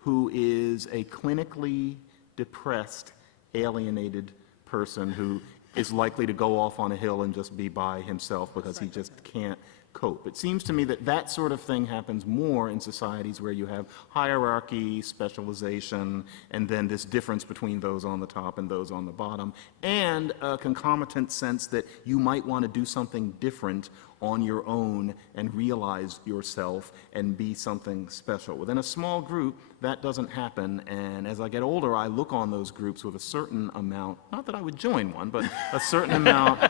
who is a clinically depressed, alienated person who is likely to go off on a hill and just be by himself because he just can't cope? It seems to me that that sort of thing happens more in societies where you have hierarchy, specialization, and then this difference between those on the top and those on the bottom, and a concomitant sense that you might want to do something different on your own and realize yourself and be something special. Within a small group, that doesn't happen, and as I get older, I look on those groups with a certain amount, not that I would join one, but a certain amount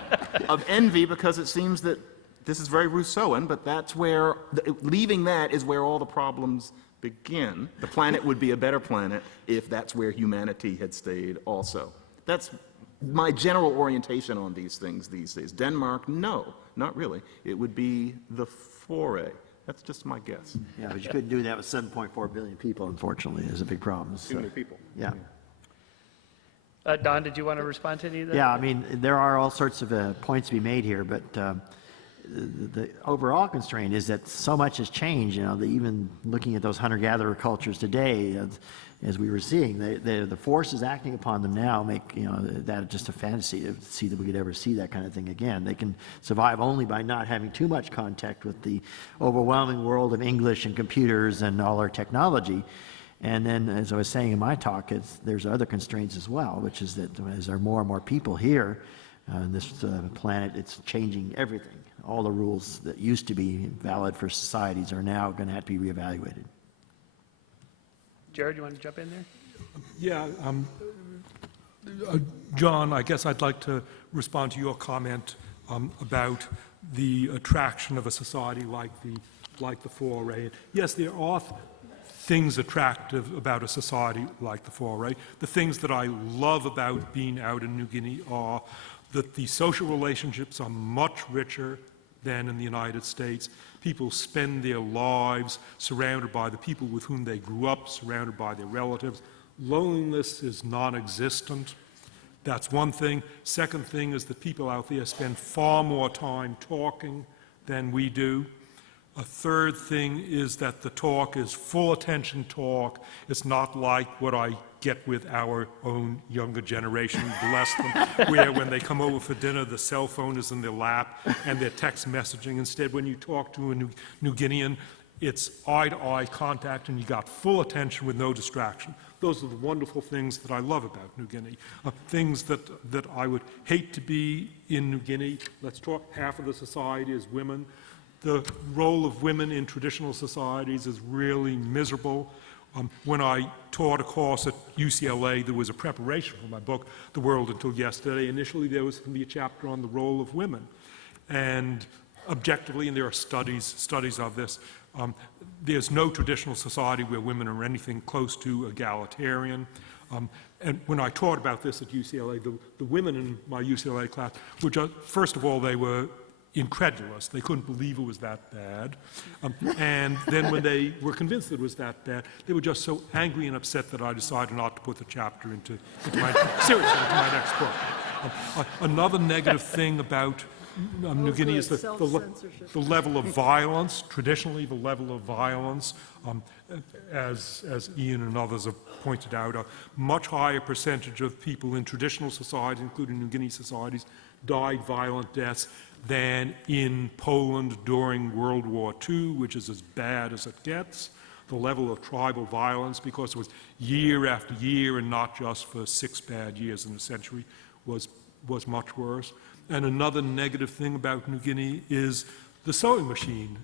of envy, because it seems that this is very Rousseauan, but that's where, leaving that is where all the problems begin. The planet would be a better planet if that's where humanity had stayed also. That's my general orientation on these things these days. Denmark, no, not really. It would be the foray. That's just my guess. Yeah, but you couldn't do that with 7.4 billion people, unfortunately. There's a big problem. So, Too many people. yeah. Don, did you want to respond to any of that? Yeah, I mean, there are all sorts of points to be made here, but the overall constraint is that so much has changed. You know, even looking at those hunter-gatherer cultures today, as we were seeing, the forces acting upon them now make, you know, that just a fantasy to see that we could ever see that kind of thing again. They can survive only by not having too much contact with the overwhelming world of English and computers and all our technology. And then, as I was saying in my talk, there's other constraints as well, which is that as there are more and more people here on this planet, it's changing everything. All the rules that used to be valid for societies are now going to have to be reevaluated. Jared, you want to jump in there? Yeah, John, I guess I'd like to respond to your comment about the attraction of a society like the Foray. Yes, there are things attractive about a society like the Foray. The things that I love about being out in New Guinea are that the social relationships are much richer than in the United States. People spend their lives surrounded by the people with whom they grew up, surrounded by their relatives. Loneliness is non-existent. That's one thing. Second thing is that people out there spend far more time talking than we do. A third thing is that the talk is full attention talk. It's not like what I get with our own younger generation, bless them, where when they come over for dinner, the cell phone is in their lap and they're text messaging. Instead, when you talk to a New Guinean, it's eye-to-eye contact and you got full attention with no distraction. Those are the wonderful things that I love about New Guinea. Things that I would hate to be in New Guinea. Let's talk, half of the society is women. The role of women in traditional societies is really miserable. When I taught a course at UCLA, there was a preparation for my book, The World Until Yesterday. Initially, there was going to be a chapter on the role of women. And objectively, and there are studies of this, there's no traditional society where women are anything close to egalitarian. And when I taught about this at UCLA, the women in my UCLA class were just, first of all, they were incredulous. They couldn't believe it was that bad. And then when they were convinced that it was that bad, they were just so angry and upset that I decided not to put the chapter into my next book. Another negative thing about New Guinea is the level of violence, traditionally the level of violence, as Ian and others have pointed out, a much higher percentage of people in traditional societies, including New Guinea societies, died violent deaths than in Poland during World War II, which is as bad as it gets. The level of tribal violence, because it was year after year and not just for 6 bad years in a century, was much worse. And another negative thing about New Guinea is the sewing machine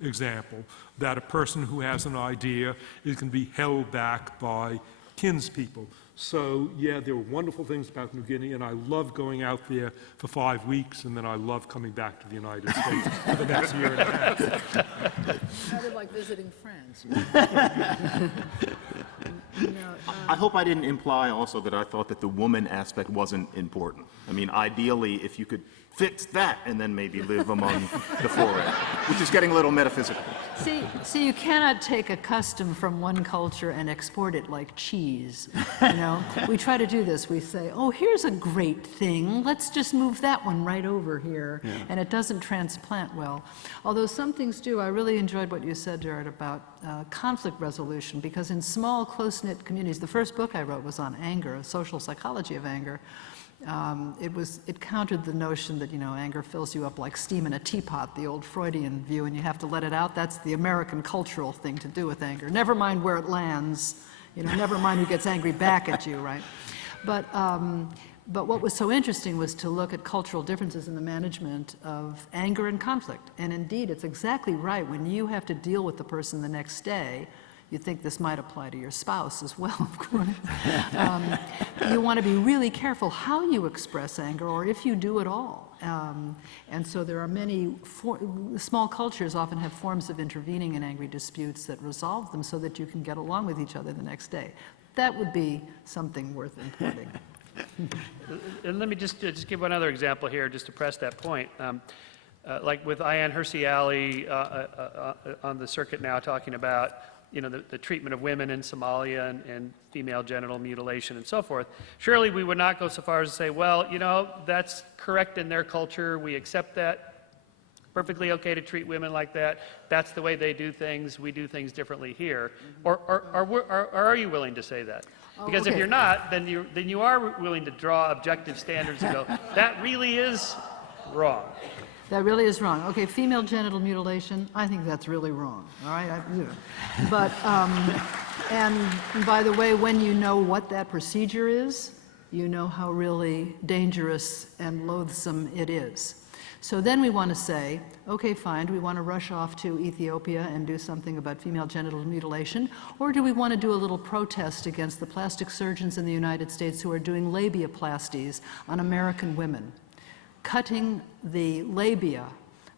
example, that a person who has an idea can be held back by kinspeople. So, yeah, there are wonderful things about New Guinea, and I love going out there for 5 weeks, and then I love coming back to the United States for the next year and a half. Kind of like visiting France. I hope I didn't imply also that I thought that the woman aspect wasn't important. I mean, ideally, if you could fix that and then maybe live among the Foray, which is getting a little metaphysical. See, you cannot take a custom from one culture and export it like cheese. You know, we try to do this. We say, "Oh, here's a great thing. Let's just move that one right over here," and it doesn't transplant well. Although some things do. I really enjoyed what you said, Jared, about conflict resolution, because in small, close-knit communities, the first book I wrote was on anger, a social psychology of anger. It countered the notion that, you know, anger fills you up like steam in a teapot, the old Freudian view, and you have to let it out. That's the American cultural thing to do with anger. Never mind where it lands, you know, never mind who gets angry back at you, right? But what was so interesting was to look at cultural differences in the management of anger and conflict. And indeed, it's exactly right. When you have to deal with the person the next day, you think this might apply to your spouse as well, of course. You want to be really careful how you express anger, or if you do at all. And so there are many, small cultures often have forms of intervening in angry disputes that resolve them so that you can get along with each other the next day. That would be something worth importing. And let me just give one other example here, just to press that point. Like with Ayaan Hirsi Ali on the circuit now, talking about, you know, the treatment of women in Somalia and female genital mutilation and so forth. Surely we would not go so far as to say, well, you know, that's correct in their culture, we accept that, perfectly okay to treat women like that, that's the way they do things, we do things differently here. Or are you willing to say that? Because if you're not, then you are willing to draw objective standards and go, that really is wrong. That really is wrong. Okay, female genital mutilation, I think that's really wrong, all right? But, and by the way, when you know what that procedure is, you know how really dangerous and loathsome it is. So then we want to say, okay, fine, do we want to rush off to Ethiopia and do something about female genital mutilation? Or do we want to do a little protest against the plastic surgeons in the United States who are doing labiaplasties on American women, cutting the labia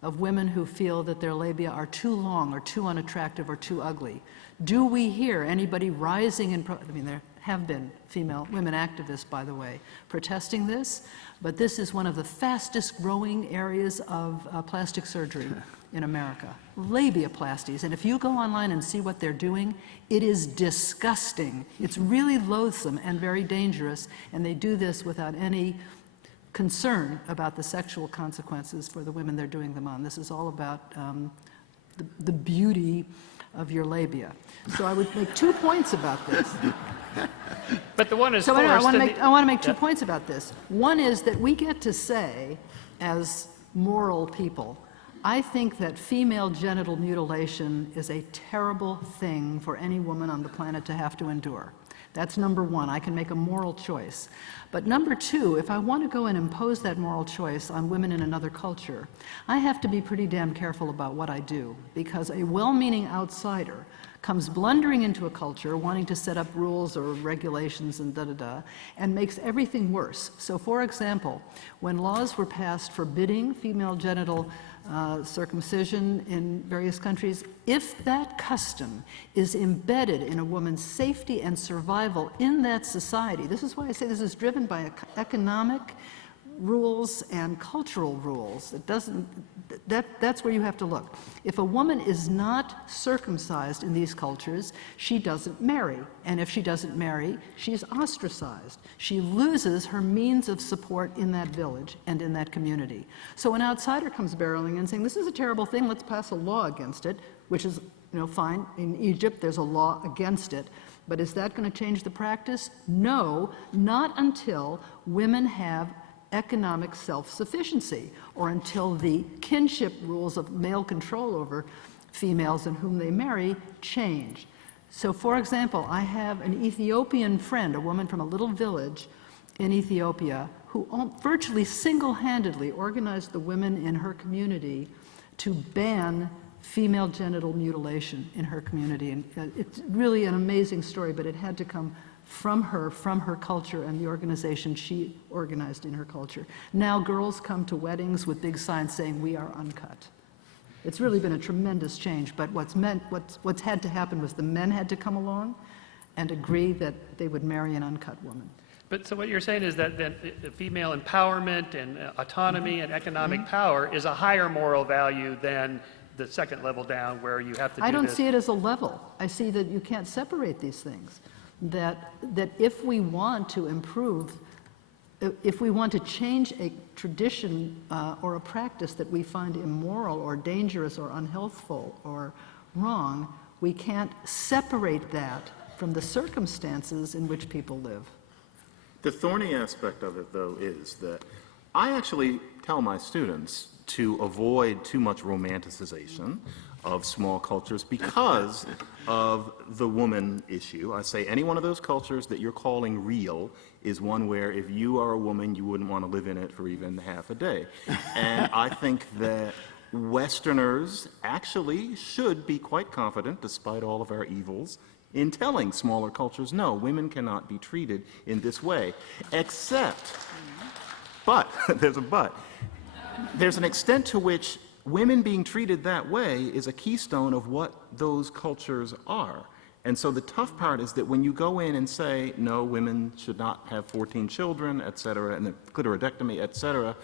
of women who feel that their labia are too long or too unattractive or too ugly? Do we hear anybody rising in, I mean, there have been women activists, by the way, protesting this, but this is one of the fastest growing areas of plastic surgery in America, labiaplasties. And if you go online and see what they're doing, it is disgusting. It's really loathsome and very dangerous, and they do this without any concern about the sexual consequences for the women they're doing them on. This is all about the beauty of your labia. So I would make 2 points about this. But the one is So forced. I want to make 2 points about this. One is that we get to say, as moral people, I think that female genital mutilation is a terrible thing for any woman on the planet to have to endure. That's number one. I can make a moral choice. But number two, if I want to go and impose that moral choice on women in another culture, I have to be pretty damn careful about what I do, because a well-meaning outsider comes blundering into a culture wanting to set up rules or regulations and da-da-da, and makes everything worse. So for example, when laws were passed forbidding female genital circumcision in various countries, if that custom is embedded in a woman's safety and survival in that society, this is why I say this is driven by economic rules and cultural rules. It doesn't, that's where you have to look. If a woman is not circumcised in these cultures, she doesn't marry. And if she doesn't marry, she's ostracized. She loses her means of support in that village and in that community. So an outsider comes barreling in saying, this is a terrible thing, let's pass a law against it, which is, fine. In Egypt, there's a law against it. But is that going to change the practice? No, not until women have economic self-sufficiency, or until the kinship rules of male control over females and whom they marry change. So for example, I have an Ethiopian friend, a woman from a little village in Ethiopia, who virtually single-handedly organized the women in her community to ban female genital mutilation in her community. And it's really an amazing story, but it had to come from her culture and the organization she organized in her culture. Now girls come to weddings with big signs saying, "We are uncut." It's really been a tremendous change, but what's had to happen was the men had to come along and agree that they would marry an uncut woman. But so what you're saying is that female empowerment and autonomy and economic power is a higher moral value than the second level down, where you have to do I don't this. see it as a level. I see that you can't separate these things. That if we want to improve, if we want to change a tradition or a practice that we find immoral or dangerous or unhealthful or wrong, we can't separate that from the circumstances in which people live. The thorny aspect of it, though, is that I actually tell my students to avoid too much romanticization of small cultures because of the woman issue. I say any one of those cultures that you're calling real is one where if you are a woman, you wouldn't want to live in it for even half a day. And I think that Westerners actually should be quite confident, despite all of our evils, in telling smaller cultures, no, women cannot be treated in this way, except, but, there's a but, there's an extent to which women being treated that way is a keystone of what those cultures are. And so the tough part is that when you go in and say, no, women should not have 14 children, et cetera, and the clitoridectomy, et cetera,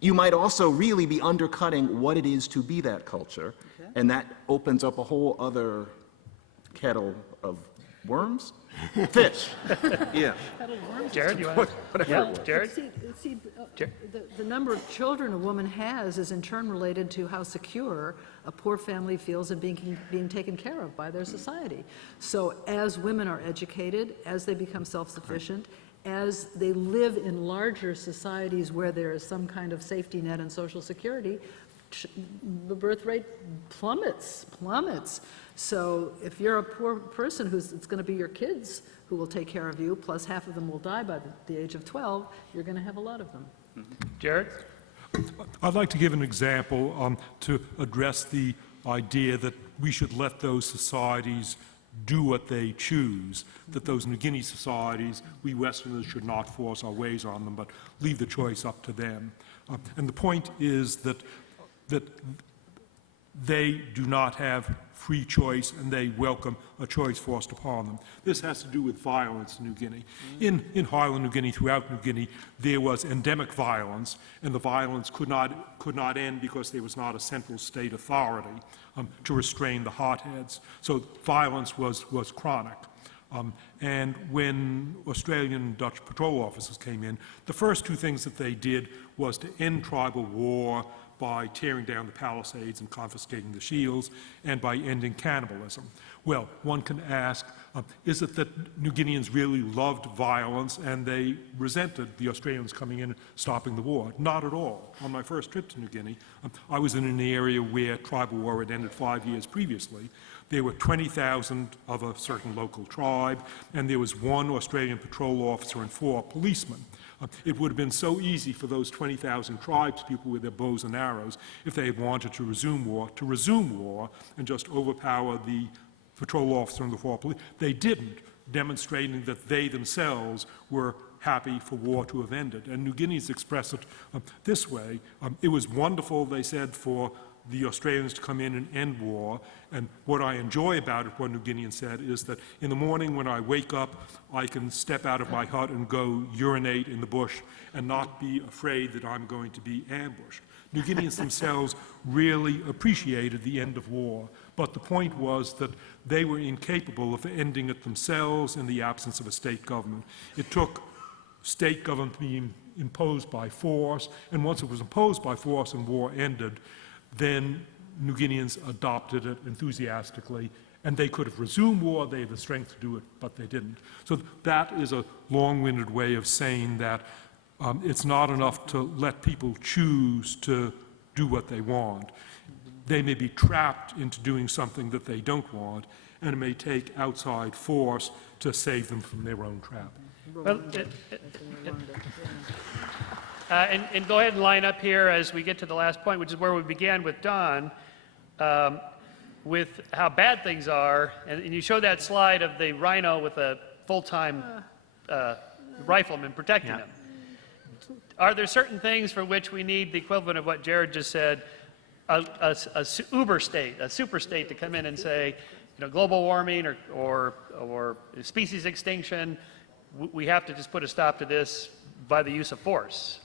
you might also really be undercutting what it is to be that culture. Okay. And that opens up a whole other kettle of worms? Fish. Yeah. Jared, you want to? Yeah, Jared? The number of children a woman has is in turn related to how secure a poor family feels of being taken care of by their society. So as women are educated, as they become self-sufficient, as they live in larger societies where there is some kind of safety net and social security, the birth rate plummets. So if you're a poor person it's going to be your kids who will take care of you, plus half of them will die by the age of 12, you're going to have a lot of them. Jared? I'd like to give an example to address the idea that we should let those societies do what they choose, that those New Guinea societies, we Westerners should not force our ways on them, but leave the choice up to them. And the point is that they do not have free choice, and they welcome a choice forced upon them. This has to do with violence in New Guinea. In Highland New Guinea, throughout New Guinea, there was endemic violence, and the violence could not end because there was not a central state authority to restrain the hotheads. So violence was chronic. And when Australian Dutch patrol officers came in, the first two things that they did was to end tribal war by tearing down the palisades and confiscating the shields, and by ending cannibalism. Well, one can ask, is it that New Guineans really loved violence and they resented the Australians coming in and stopping the war? Not at all. On my first trip to New Guinea, I was in an area where tribal war had ended 5 years previously. There were 20,000 of a certain local tribe, and there was one Australian patrol officer and 4 policemen. It would have been so easy for those 20,000 tribes people with their bows and arrows, if they had wanted to resume war and just overpower the patrol officer and the 4 police. They didn't, demonstrating that they themselves were happy for war to have ended. And New Guineans expressed it this way. It was wonderful, they said, for the Australians to come in and end war. And what I enjoy about it, one New Guinean said, is that in the morning when I wake up, I can step out of my hut and go urinate in the bush and not be afraid that I'm going to be ambushed. New Guineans themselves really appreciated the end of war, but the point was that they were incapable of ending it themselves in the absence of a state government. It took state government to be imposed by force, and once it was imposed by force and war ended, then New Guineans adopted it enthusiastically, and they could have resumed war. They had the strength to do it, but they didn't. So that is a long-winded way of saying that it's not enough to let people choose to do what they want. They may be trapped into doing something that they don't want, and it may take outside force to save them from their own trap. Well, and go ahead and line up here as we get to the last point, which is where we began with Don, with how bad things are. And you showed that slide of the rhino with a full-time rifleman protecting him. Are there certain things for which we need the equivalent of what Jared just said, a uber state, a super state to come in and say, you know, global warming or species extinction, we have to just put a stop to this by the use of force?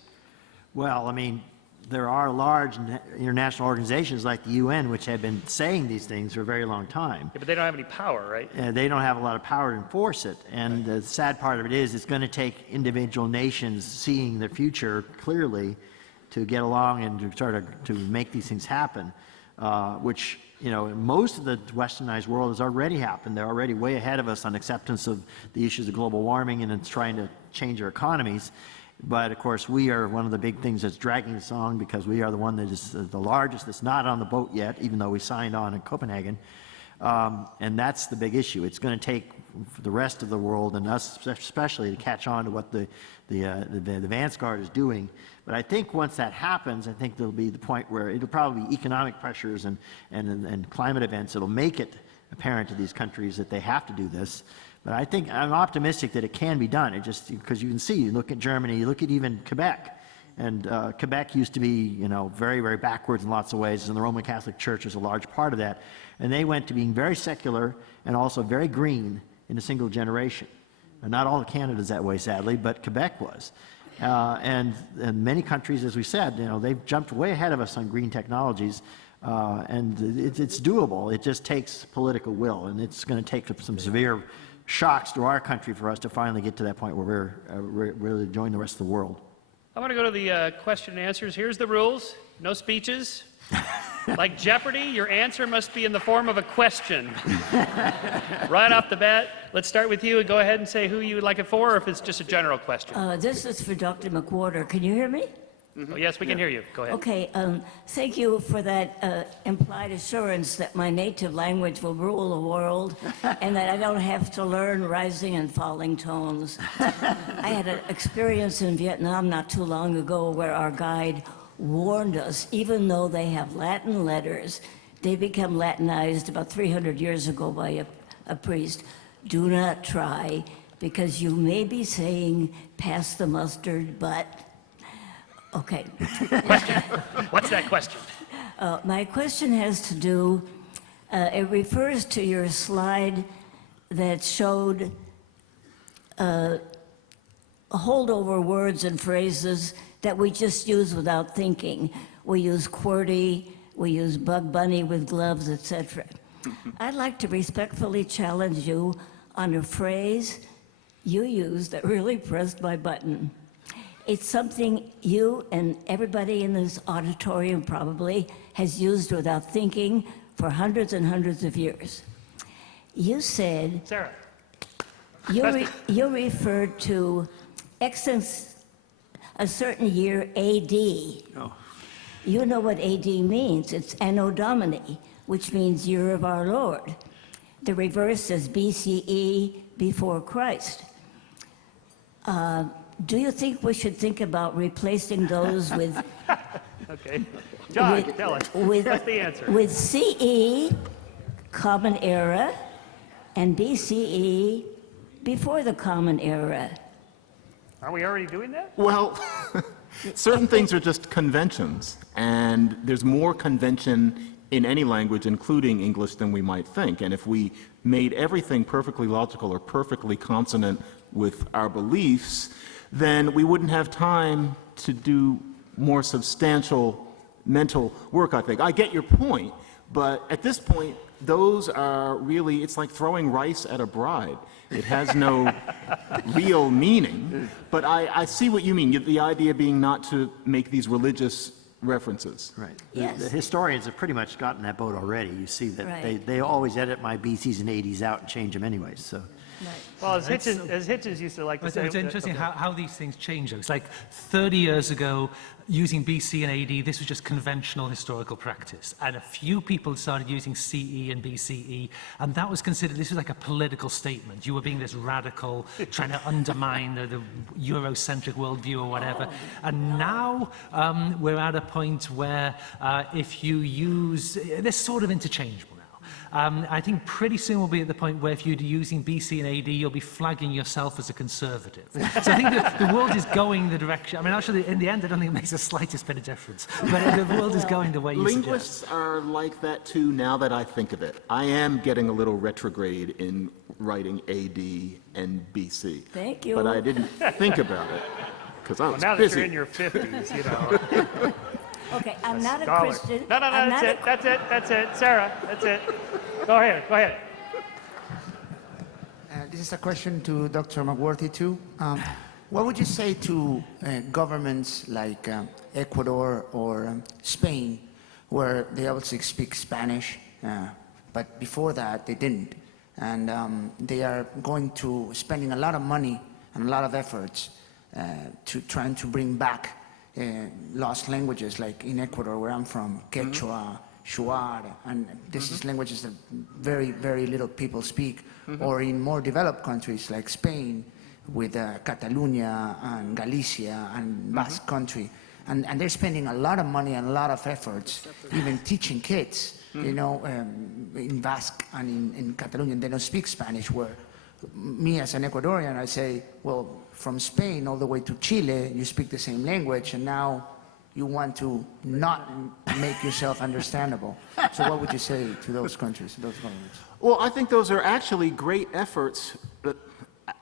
Well, I mean, there are large international organizations like the UN which have been saying these things for a very long time. Yeah, but they don't have any power, right? They don't have a lot of power to enforce it. And the sad part of it is it's going to take individual nations seeing their future clearly to get along and to start to make these things happen, which, you know, most of the westernized world has already happened. They're already way ahead of us on acceptance of the issues of global warming and it's trying to change their economies. But of course, we are one of the big things that's dragging us on because we are the one that is the largest that's not on the boat yet, even though we signed on in Copenhagen. And that's the big issue. It's going to take the rest of the world and us especially to catch on to what the advance guard is doing. But I think once that happens, I think there'll be the point where it'll probably be economic pressures and climate events that'll make it apparent to these countries that they have to do this. But I think I'm optimistic that it can be done. It just because you can see, you look at Germany, you look at even Quebec, and Quebec used to be, you know, very, very backwards in lots of ways, and the Roman Catholic Church is a large part of that. And they went to being very secular and also very green in a single generation. And not all of Canada is that way, sadly, but Quebec was. And many countries, as we said, you know, they've jumped way ahead of us on green technologies. And it's doable. It just takes political will, and it's going to take some severe shocks to our country for us to finally get to that point where we're really join the rest of the world. I want to go to the question and answers. Here's the rules. No speeches. Like Jeopardy, your answer must be in the form of a question. Right off the bat, let's start with you and go ahead and say who you would like it for, or if it's just a general question. This is for Dr. McWhorter. Can you hear me? Oh, yes, we can hear you. Go ahead. Okay, thank you for that implied assurance that my native language will rule the world and that I don't have to learn rising and falling tones. I had an experience in Vietnam not too long ago where our guide warned us, even though they have Latin letters, they become Latinized about 300 years ago by a priest. Do not try, because you may be saying, pass the mustard, but... Okay. Question. What's that question? My question has to do, it refers to your slide that showed holdover words and phrases that we just use without thinking. We use QWERTY, we use bug bunny with gloves, etc. I'd like to respectfully challenge you on a phrase you used that really pressed my button. It's something you and everybody in this auditorium probably has used without thinking for hundreds and hundreds of years. You said, Sarah. you referred to a certain year AD. Oh. You know what AD means. It's Anno Domini, which means year of our Lord. The reverse is BCE, before Christ. Do you think we should think about replacing those with... Okay. John, with- tell us. with- What's the answer? With CE, Common Era, and BCE, before the Common Era? Are we already doing that? Well, certain things are just conventions, and there's more convention in any language, including English, than we might think. And if we made everything perfectly logical or perfectly consonant with our beliefs, then we wouldn't have time to do more substantial mental work, I think. I get your point, but at this point, those are really, it's like throwing rice at a bride. It has no real meaning, but I see what you mean, the idea being not to make these religious references. Right. Yes. The historians have pretty much gotten that boat already. You see that Right. they always edit my BCs and 80s out and change them anyways, so. Well, as Hitchens used to like to say... It's interesting how these things change, though. It's like 30 years ago, using BC and AD, this was just conventional historical practice. And a few people started using CE and BCE, and that was considered, this was like a political statement. You were being this radical, trying to undermine the Eurocentric worldview or whatever. And now we're at a point where if you use, they're sort of interchangeable. I think pretty soon we'll be at the point where if you're using BC and AD, you'll be flagging yourself as a conservative. So I think the world is going the direction. I mean, actually, in the end, I don't think it makes the slightest bit of difference. But the world is going the way you suggest. Linguists are like that too, now that I think of it. I am getting a little retrograde in writing AD and BC. Thank you. But I didn't think about it, because I Well, was now that busy. you're in your 50s, you know. Okay, I'm not a Scholar. Christian. No, I'm not that's it. Sarah, that's it. Go ahead. This is a question to Dr. McWhorter too. What would you say to governments like Ecuador or Spain, where they also speak Spanish, but before that they didn't, and they are spending a lot of money and a lot of efforts to trying to bring back lost languages, like in Ecuador, where I'm from, Quechua, Shuar, and this is languages that very, very little people speak, or in more developed countries like Spain, with Catalonia and Galicia and Basque country. And they're spending a lot of money and a lot of efforts, even teaching kids, you know, in Basque and in Catalonia, they don't speak Spanish, where me as an Ecuadorian, I say, well, from Spain all the way to Chile, you speak the same language, and now you want to not make yourself understandable. So what would you say to those countries, those governments? Well, I think those are actually great efforts, but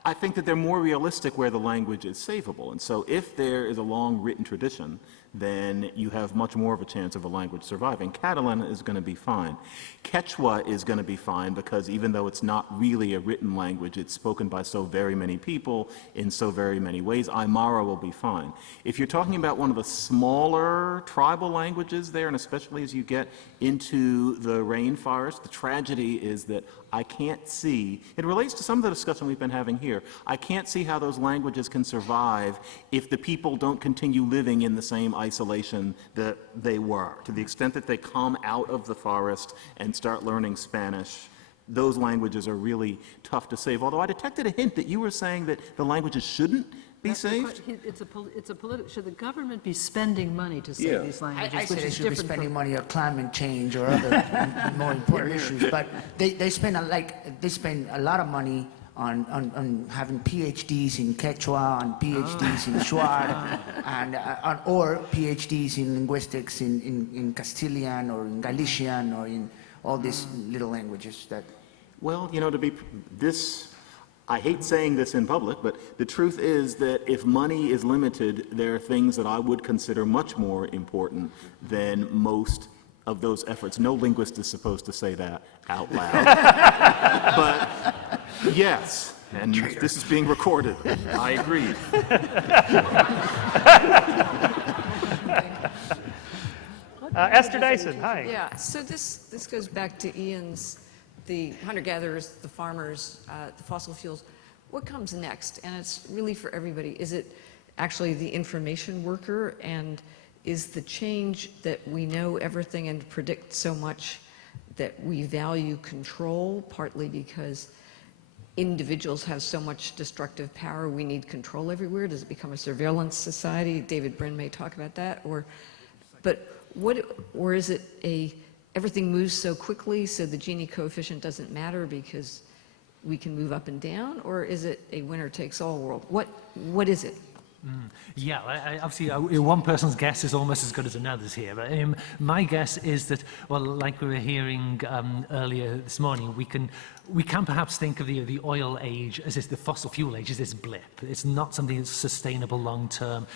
I think that they're more realistic where the language is savable. And so if there is a long written tradition, then you have much more of a chance of a language surviving. Catalan is going to be fine. Quechua is going to be fine because even though it's not really a written language, it's spoken by so very many people in so very many ways. Aymara will be fine. If you're talking about one of the smaller tribal languages there, and especially as you get into the rainforest, the tragedy is that I can't see, it relates to some of the discussion we've been having here, I can't see how those languages can survive if the people don't continue living in the same isolation that they were. To the extent that they come out of the forest and start learning Spanish, those languages are really tough to save. Although I detected a hint that you were saying that the languages shouldn't be saved? Should the government be spending money to save these languages? I say which they is should be different spending from- money on climate change or other more important issues, but they spend a lot of money on having PhDs in Quechua, on PhDs in Shuar, and or PhDs in linguistics in Castilian or in Galician or in all these little languages that. Well, you know, I hate saying this in public, but the truth is that if money is limited, there are things that I would consider much more important than most of those efforts. No linguist is supposed to say that out loud. But yes, and this is being recorded. I agreed. Esther Dyson, hi. Yeah, so this goes back to Ian's, the hunter-gatherers, the farmers, the fossil fuels. What comes next? And it's really for everybody. Is it actually the information worker? And is the change that we know everything and predict so much that we value control, partly because individuals have so much destructive power, we need control everywhere? Does it become a surveillance society? David Brin may talk about that. Or is it everything moves so quickly so the Gini coefficient doesn't matter because we can move up and down? Or is it a winner-takes-all world? What is it? Yeah, obviously one person's guess is almost as good as another's here. But my guess is that, well, like we were hearing earlier this morning, we can perhaps think of the oil age as the fossil fuel age as this blip. It's not something that's sustainable long term.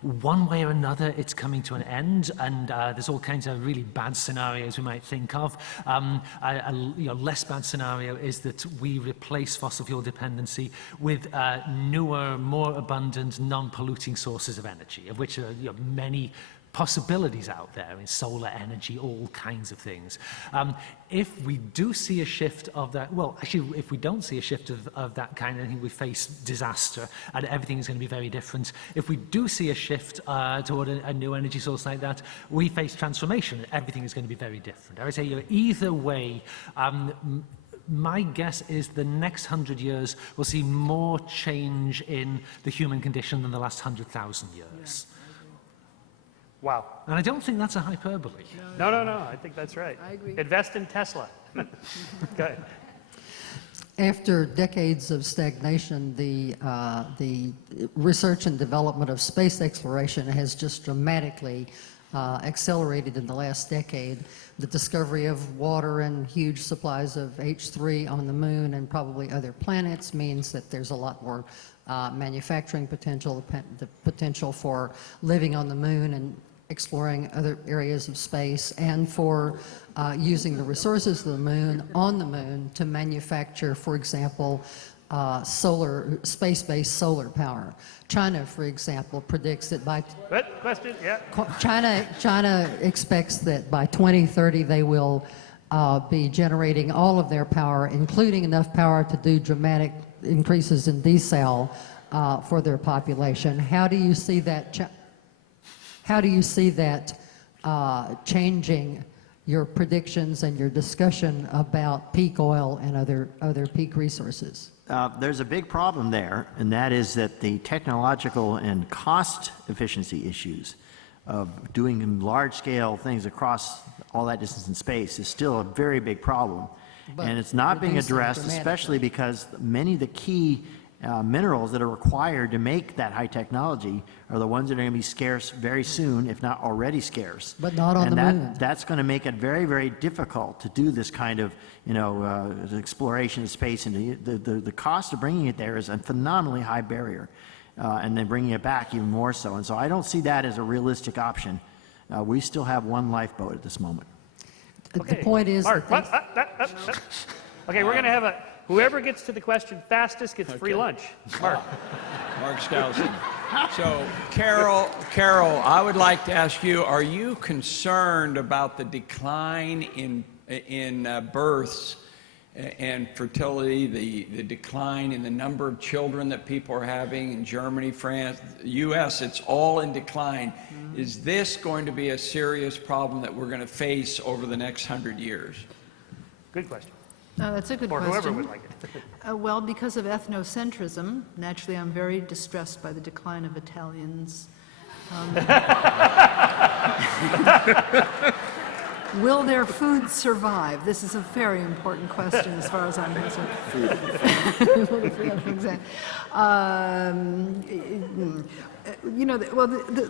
One way or another, it's coming to an end, and there's all kinds of really bad scenarios we might think of. A less bad scenario is that we replace fossil fuel dependency with newer, more abundant, non-polluting sources of energy, of which are many possibilities out there in solar energy, all kinds of things. If we do see a shift of that, well, actually, if we don't see a shift of that kind, I think we face disaster and everything is going to be very different. If we do see a shift toward a new energy source like that, we face transformation and everything is going to be very different. I would say either way, my guess is the next 100 years will see more change in the human condition than the last 100,000 years. Wow. And I don't think that's a hyperbole. No, I think that's right. I agree. Invest in Tesla. Go ahead. After decades of stagnation, the research and development of space exploration has just dramatically accelerated in the last decade. The discovery of water and huge supplies of H3 on the moon and probably other planets means that there's a lot more manufacturing potential, the potential for living on the moon and exploring other areas of space, and for using the resources of the moon on the moon to manufacture, for example, space-based solar power. China, for example, predicts that by What? Question? Yeah. China expects that by 2030 they will be generating all of their power, including enough power to do dramatic increases in desal for their population. How do you see that? How do you see that changing your predictions and your discussion about peak oil and other peak resources? There's a big problem there, and that is that the technological and cost efficiency issues of doing large-scale things across all that distance in space is still a very big problem. But and it's not being reducing addressed, especially because many of the key minerals that are required to make that high technology are the ones that are going to be scarce very soon, if not already scarce. But not on the moon. That's going to make it very, very difficult to do this kind of, exploration of space, and the cost of bringing it there is a phenomenally high barrier. and then bringing it back even more so. And so I don't see that as a realistic option. We still have one lifeboat at this moment. The point is, Mark, that okay, we're going to have whoever gets to the question fastest gets free lunch. Mark. Mark Skousen. So, Carol, I would like to ask you, are you concerned about the decline in births and fertility, the decline in the number of children that people are having in Germany, France, U.S., it's all in decline. Is this going to be a serious problem that we're going to face over the next 100 years? Good question. That's a good Or question. whoever would like it. Well, because of ethnocentrism, naturally, I'm very distressed by the decline of Italians. Will their food survive? This is a very important question as far as I'm concerned.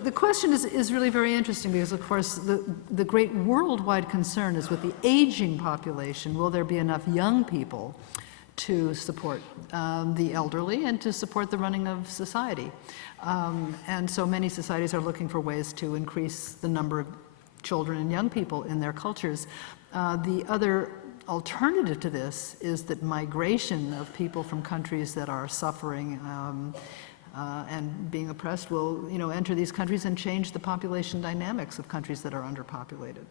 The question is really very interesting because, of course, the great worldwide concern is with the aging population. Will there be enough young people to support the elderly and to support the running of society? And so many societies are looking for ways to increase the number of children and young people in their cultures. The other alternative to this is that migration of people from countries that are suffering and being oppressed will, enter these countries and change the population dynamics of countries that are underpopulated.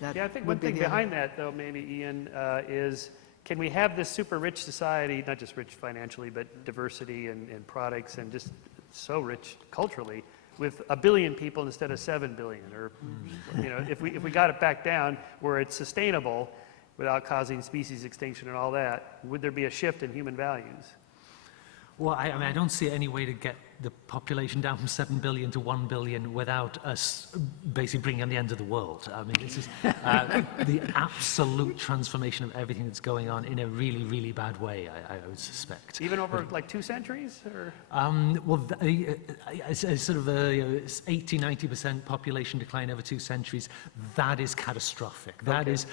Yeah, I think one thing behind that, though, maybe, Ian, is can we have this super rich society, not just rich financially, but diversity and products and just so rich culturally, with 1 billion people instead of 7 billion, or if we got it back down where it's sustainable without causing species extinction and all that, would there be a shift in human values? Well, I don't see any way to get the population down from 7 billion to 1 billion without us basically bringing on the end of the world. I mean, this is the absolute transformation of everything that's going on in a really, really bad way, I would suspect. Even over like 2 centuries? Or? It's sort of a 80-90% population decline over 2 centuries. That is catastrophic. That is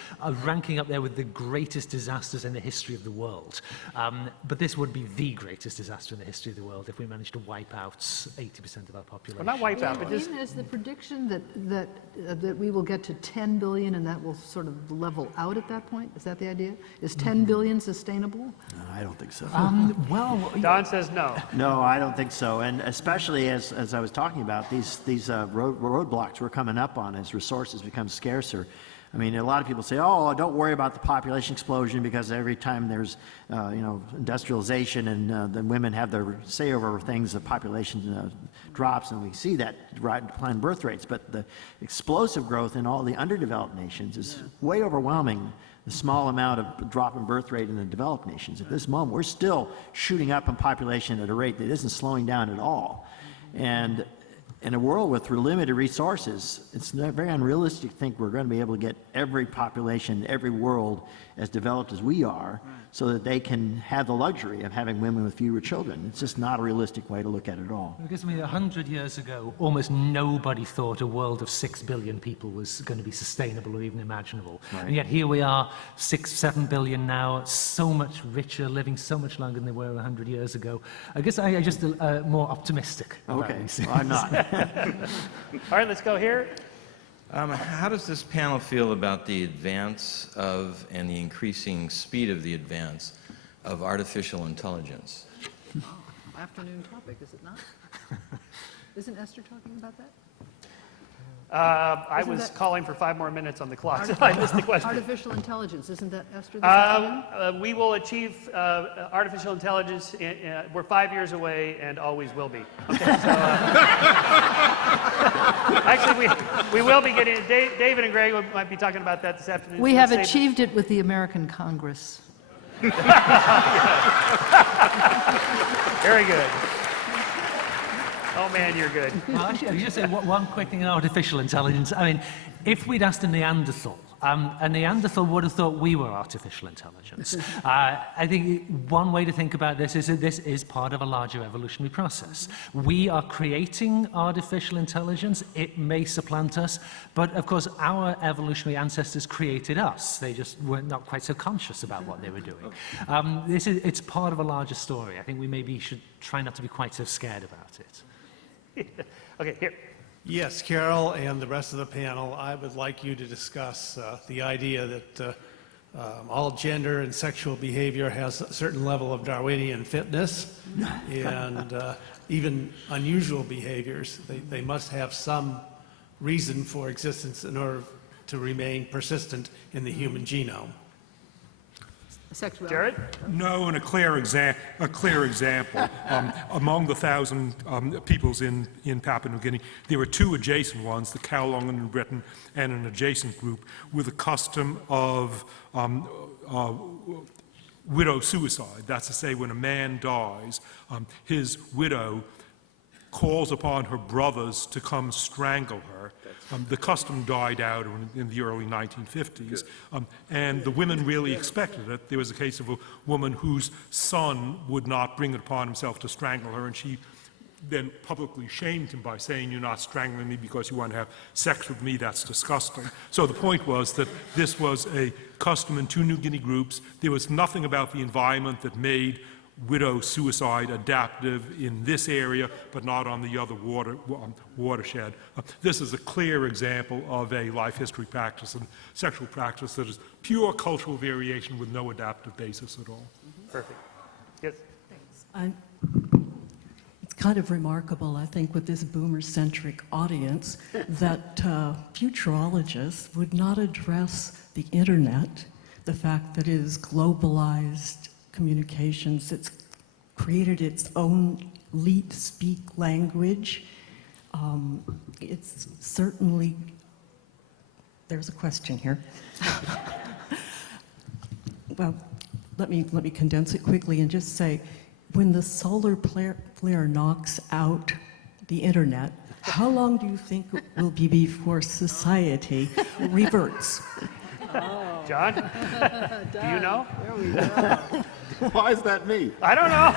ranking up there with the greatest disasters in the history of the world. But this would be the greatest disaster in the history of the world if we managed to wipe out 80% of our population. Well, not wipe out, but just... Is the prediction that we will get to 10 billion and that will sort of level out at that point? Is that the idea? Is 10 billion sustainable? No, I don't think so. Don says no. No, I don't think so. And especially as I was talking about, these roadblocks we're coming up on as resources become scarcer. I mean, a lot of people say, oh, don't worry about the population explosion because every time there's, industrialization and the women have their say over things, the population drops, and we see that decline in birth rates. But the explosive growth in all the underdeveloped nations is way overwhelming the small amount of drop in birth rate in the developed nations. At this moment, we're still shooting up in population at a rate that isn't slowing down at all. And in a world with limited resources, it's very unrealistic to think we're going to be able to get every population, every world as developed as we are, so that they can have the luxury of having women with fewer children. It's just not a realistic way to look at it at all. Because, 100 years ago, almost nobody thought a world of 6 billion people was going to be sustainable or even imaginable. Right. And yet here we are, 7 billion now, so much richer, living so much longer than they were 100 years ago. I guess I'm just more optimistic. Okay, well, I'm not. All right, let's go here. How does this panel feel about the advance of and the increasing speed of the advance of artificial intelligence? Afternoon topic, is it not? Isn't Esther talking about that? I was calling for 5 more minutes on the clock, so I missed the question. Artificial intelligence, isn't that Esther? We will achieve artificial intelligence. We're 5 years away and always will be. Okay, so, actually, we will be getting it. David and Greg might be talking about that this afternoon. We have achieved it with the American Congress. Very good. Oh man, you're good. Well, actually, I just say one quick thing on artificial intelligence. I mean, if we'd asked a Neanderthal A Neanderthal would have thought we were artificial intelligence. I think one way to think about this is that this is part of a larger evolutionary process. We are creating artificial intelligence. It may supplant us, but of course our evolutionary ancestors created us. They just were not quite so conscious about what they were doing. It's part of a larger story. I think we maybe should try not to be quite so scared about it. Okay, here. Yes, Carol and the rest of the panel, I would like you to discuss the idea that all gender and sexual behavior has a certain level of Darwinian fitness, and even unusual behaviors, they must have some reason for existence in order to remain persistent in the human genome. Sexuality. Jared? No, and a clear example. Among the 1,000 peoples in Papua New Guinea, there were 2 adjacent ones, the Kowloon in Britain and an adjacent group, with a custom of widow suicide. That's to say, when a man dies, his widow calls upon her brothers to come strangle her. The custom died out in the early 1950s, and the women really expected it. There was a case of a woman whose son would not bring it upon himself to strangle her, and she then publicly shamed him by saying, "You're not strangling me because you want to have sex with me, that's disgusting." So the point was that this was a custom in 2 New Guinea groups. There was nothing about the environment that made widow suicide adaptive in this area, but not on the other watershed. This is a clear example of a life history practice and sexual practice that is pure cultural variation with no adaptive basis at all. Perfect. Yes? Thanks. It's kind of remarkable, I think, with this boomer-centric audience, that futurologists would not address the internet, the fact that it is globalized communications. It's created its own leet speak language. It's certainly, there's a question here. Well, let me condense it quickly and just say, when the solar flare knocks out the internet, how long do you think it will be before society reverts? John? Do you know? There we go. Why is that me? I don't know.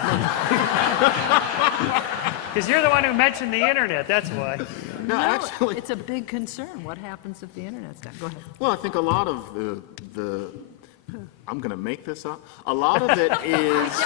Because you're the one who mentioned the internet, that's why. No, actually, it's a big concern. What happens if the internet's down? Go ahead. well, I think a lot of the I'm going to make this up. A lot of it is,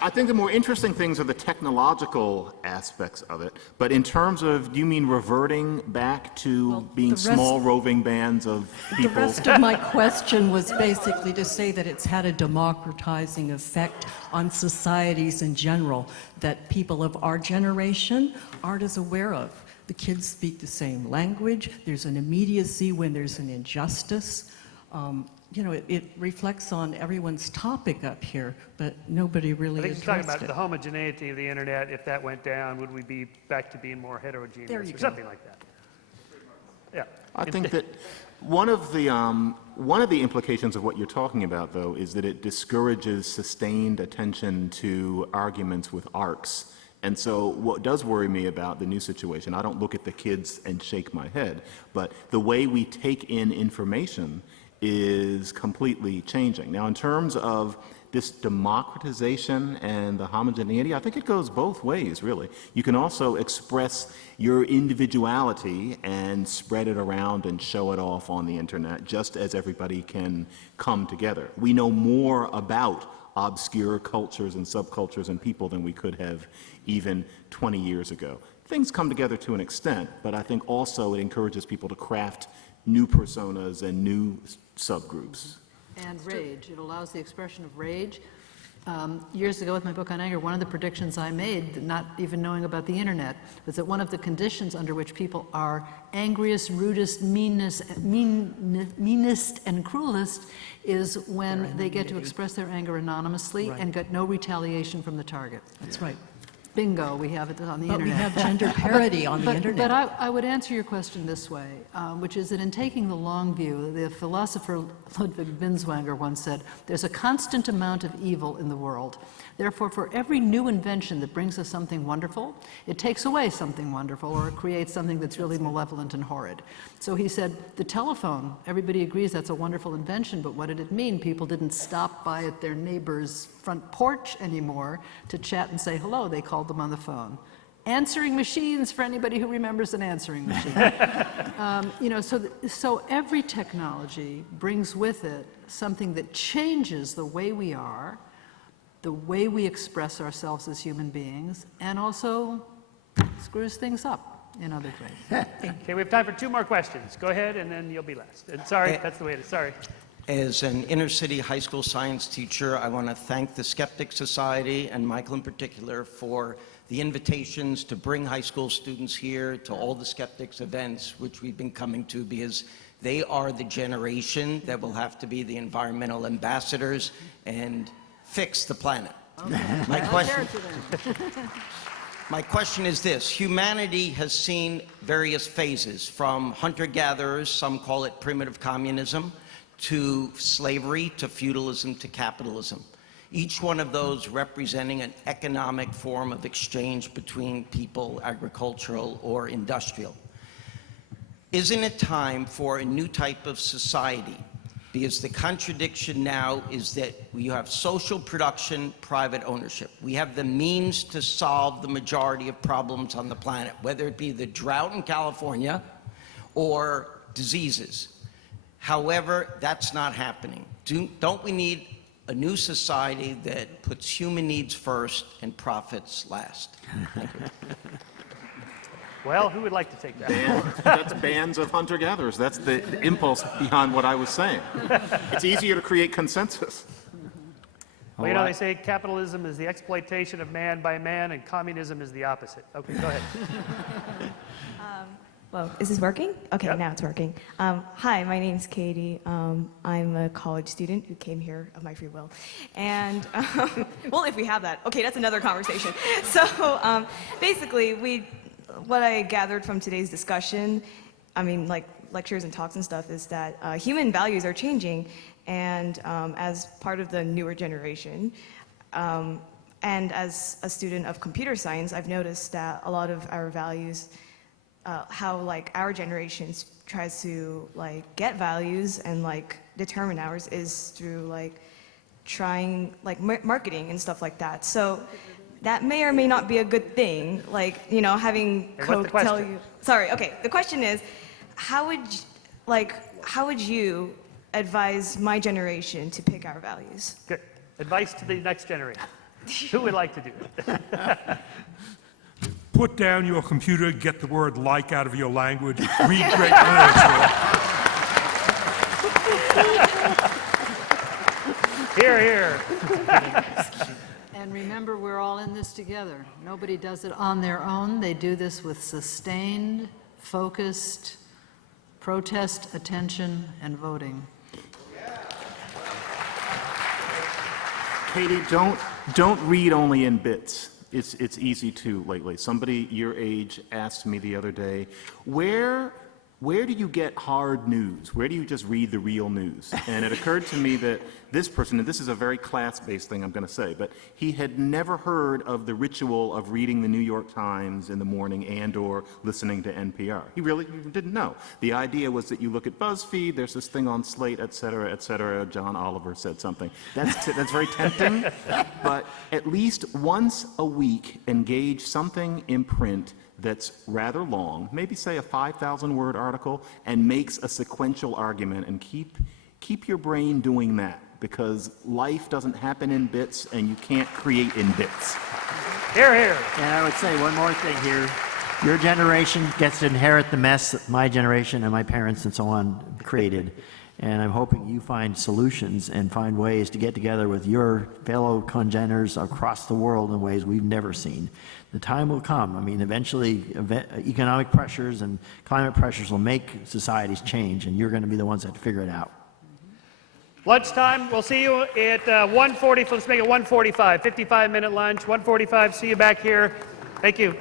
I think the more interesting things are the technological aspects of it. But in terms of, do you mean reverting back to being small roving bands of people? The rest of my question was basically to say that it's had a democratizing effect on societies in general that people of our generation aren't as aware of. The kids speak the same language. There's an immediacy when there's an injustice. You know, it reflects on everyone's topic up here, but nobody really I think addressed you're talking about it. the homogeneity of the internet. If that went down, would we be back to being more heterogeneous There you or go. something like that? Yeah. I think that one of the implications of what you're talking about, though, is that it discourages sustained attention to arguments with arcs. And so what does worry me about the new situation, I don't look at the kids and shake my head, but the way we take in information is completely changing. Now, in terms of this democratization and the homogeneity, I think it goes both ways, really. You can also express your individuality and spread it around and show it off on the internet, just as everybody can come together. We know more about obscure cultures and subcultures and people than we could have even 20 years ago. Things come together to an extent, but I think also it encourages people to craft new personas and new subgroups. And rage. It allows the expression of rage. Years ago with my book on anger, one of the predictions I made, not even knowing about the internet, was that one of the conditions under which people are angriest, rudest, meanest, and cruelest is when they get to express their anger anonymously and get no retaliation from the target. That's right. bingo, we have it on the But we internet. have gender parity on the But internet. I would answer your question this way, which is that in taking the long view, the philosopher Ludwig Binswanger once said, there's a constant amount of evil in the world. Therefore, for every new invention that brings us something wonderful, it takes away something wonderful or it creates something that's really malevolent and horrid. So he said, the telephone, everybody agrees that's a wonderful invention, but what did it mean? People didn't stop by at their neighbor's front porch anymore to chat and say hello. They called them on the phone. Answering machines, for anybody who remembers an answering machine. So every technology brings with it something that changes the way we are, the way we express ourselves as human beings, and also screws things up in other ways. Okay, we have time for 2 more questions. Go ahead, and then you'll be last. And sorry, that's the way it is. Sorry. As an inner city high school science teacher, I want to thank the Skeptics Society and Michael in particular for the invitations to bring high school students here to all the Skeptics events, which we've been coming to, because they are the generation that will have to be the environmental ambassadors and fix the planet. Okay. My question is this: humanity has seen various phases, from hunter-gatherers, some call it primitive communism, to slavery, to feudalism, to capitalism. Each one of those representing an economic form of exchange between people, agricultural or industrial. Isn't it time for a new type of society? Because the contradiction now is that you have social production, private ownership. We have the means to solve the majority of problems on the planet, whether it be the drought in California or diseases. However, that's not happening. Don't we need a new society that puts human needs first and profits last? Thank you. Well, who would like to take that? That's bands of hunter-gatherers. That's the impulse behind what I was saying. It's easier to create consensus. Well, you know, they say capitalism is the exploitation of man by man, and communism is the opposite. Okay, go ahead. Well, is this working? Okay, Yep. now it's working. Hi, my name's Katie. I'm a college student who came here of my free will. And, well, if we have that. Okay, that's another conversation. So, basically, what I gathered from today's discussion, I mean, like lectures and talks and stuff, is that human values are changing, and as part of the newer generation, and as a student of computer science, I've noticed that a lot of our values, how like our generation tries to like get values and like determine ours, is through like trying like marketing and stuff like that. So that may or may not be a good thing, like, you know, having Coke tell you. Sorry, okay, the question is, how would you advise my generation to pick our values? Good. Advice to the next generation. Who would like to do it? Put down your computer, get the word like out of your language, read great literature. Here, here. And remember, we're all in this together. Nobody does it on their own. They do this with sustained, focused protest, attention, and voting. Katie, don't read only in bits. It's easy to lately. Somebody your age asked me the other day, where do you get hard news? Where do you just read the real news? And it occurred to me that this person, and this is a very class-based thing I'm going to say, but he had never heard of the ritual of reading the New York Times in the morning and or listening to NPR. He really didn't know. The idea was that you look at BuzzFeed, there's this thing on Slate, et cetera, John Oliver said something. That's very tempting, but at least once a week engage something in print that's rather long, maybe say a 5,000-word article, and makes a sequential argument, and keep your brain doing that, because life doesn't happen in bits, and you can't create in bits. Here, here. And I would say one more thing here. Your generation gets to inherit the mess that my generation and my parents and so on created. And I'm hoping you find solutions and find ways to get together with your fellow congeners across the world in ways we've never seen. The time will come. I mean, eventually economic pressures and climate pressures will make societies change, and you're going to be the ones that figure it out. Lunchtime, we'll see you at 1:40. Let's make it 1:45, 55-minute lunch, 1:45. See you back here. Thank you.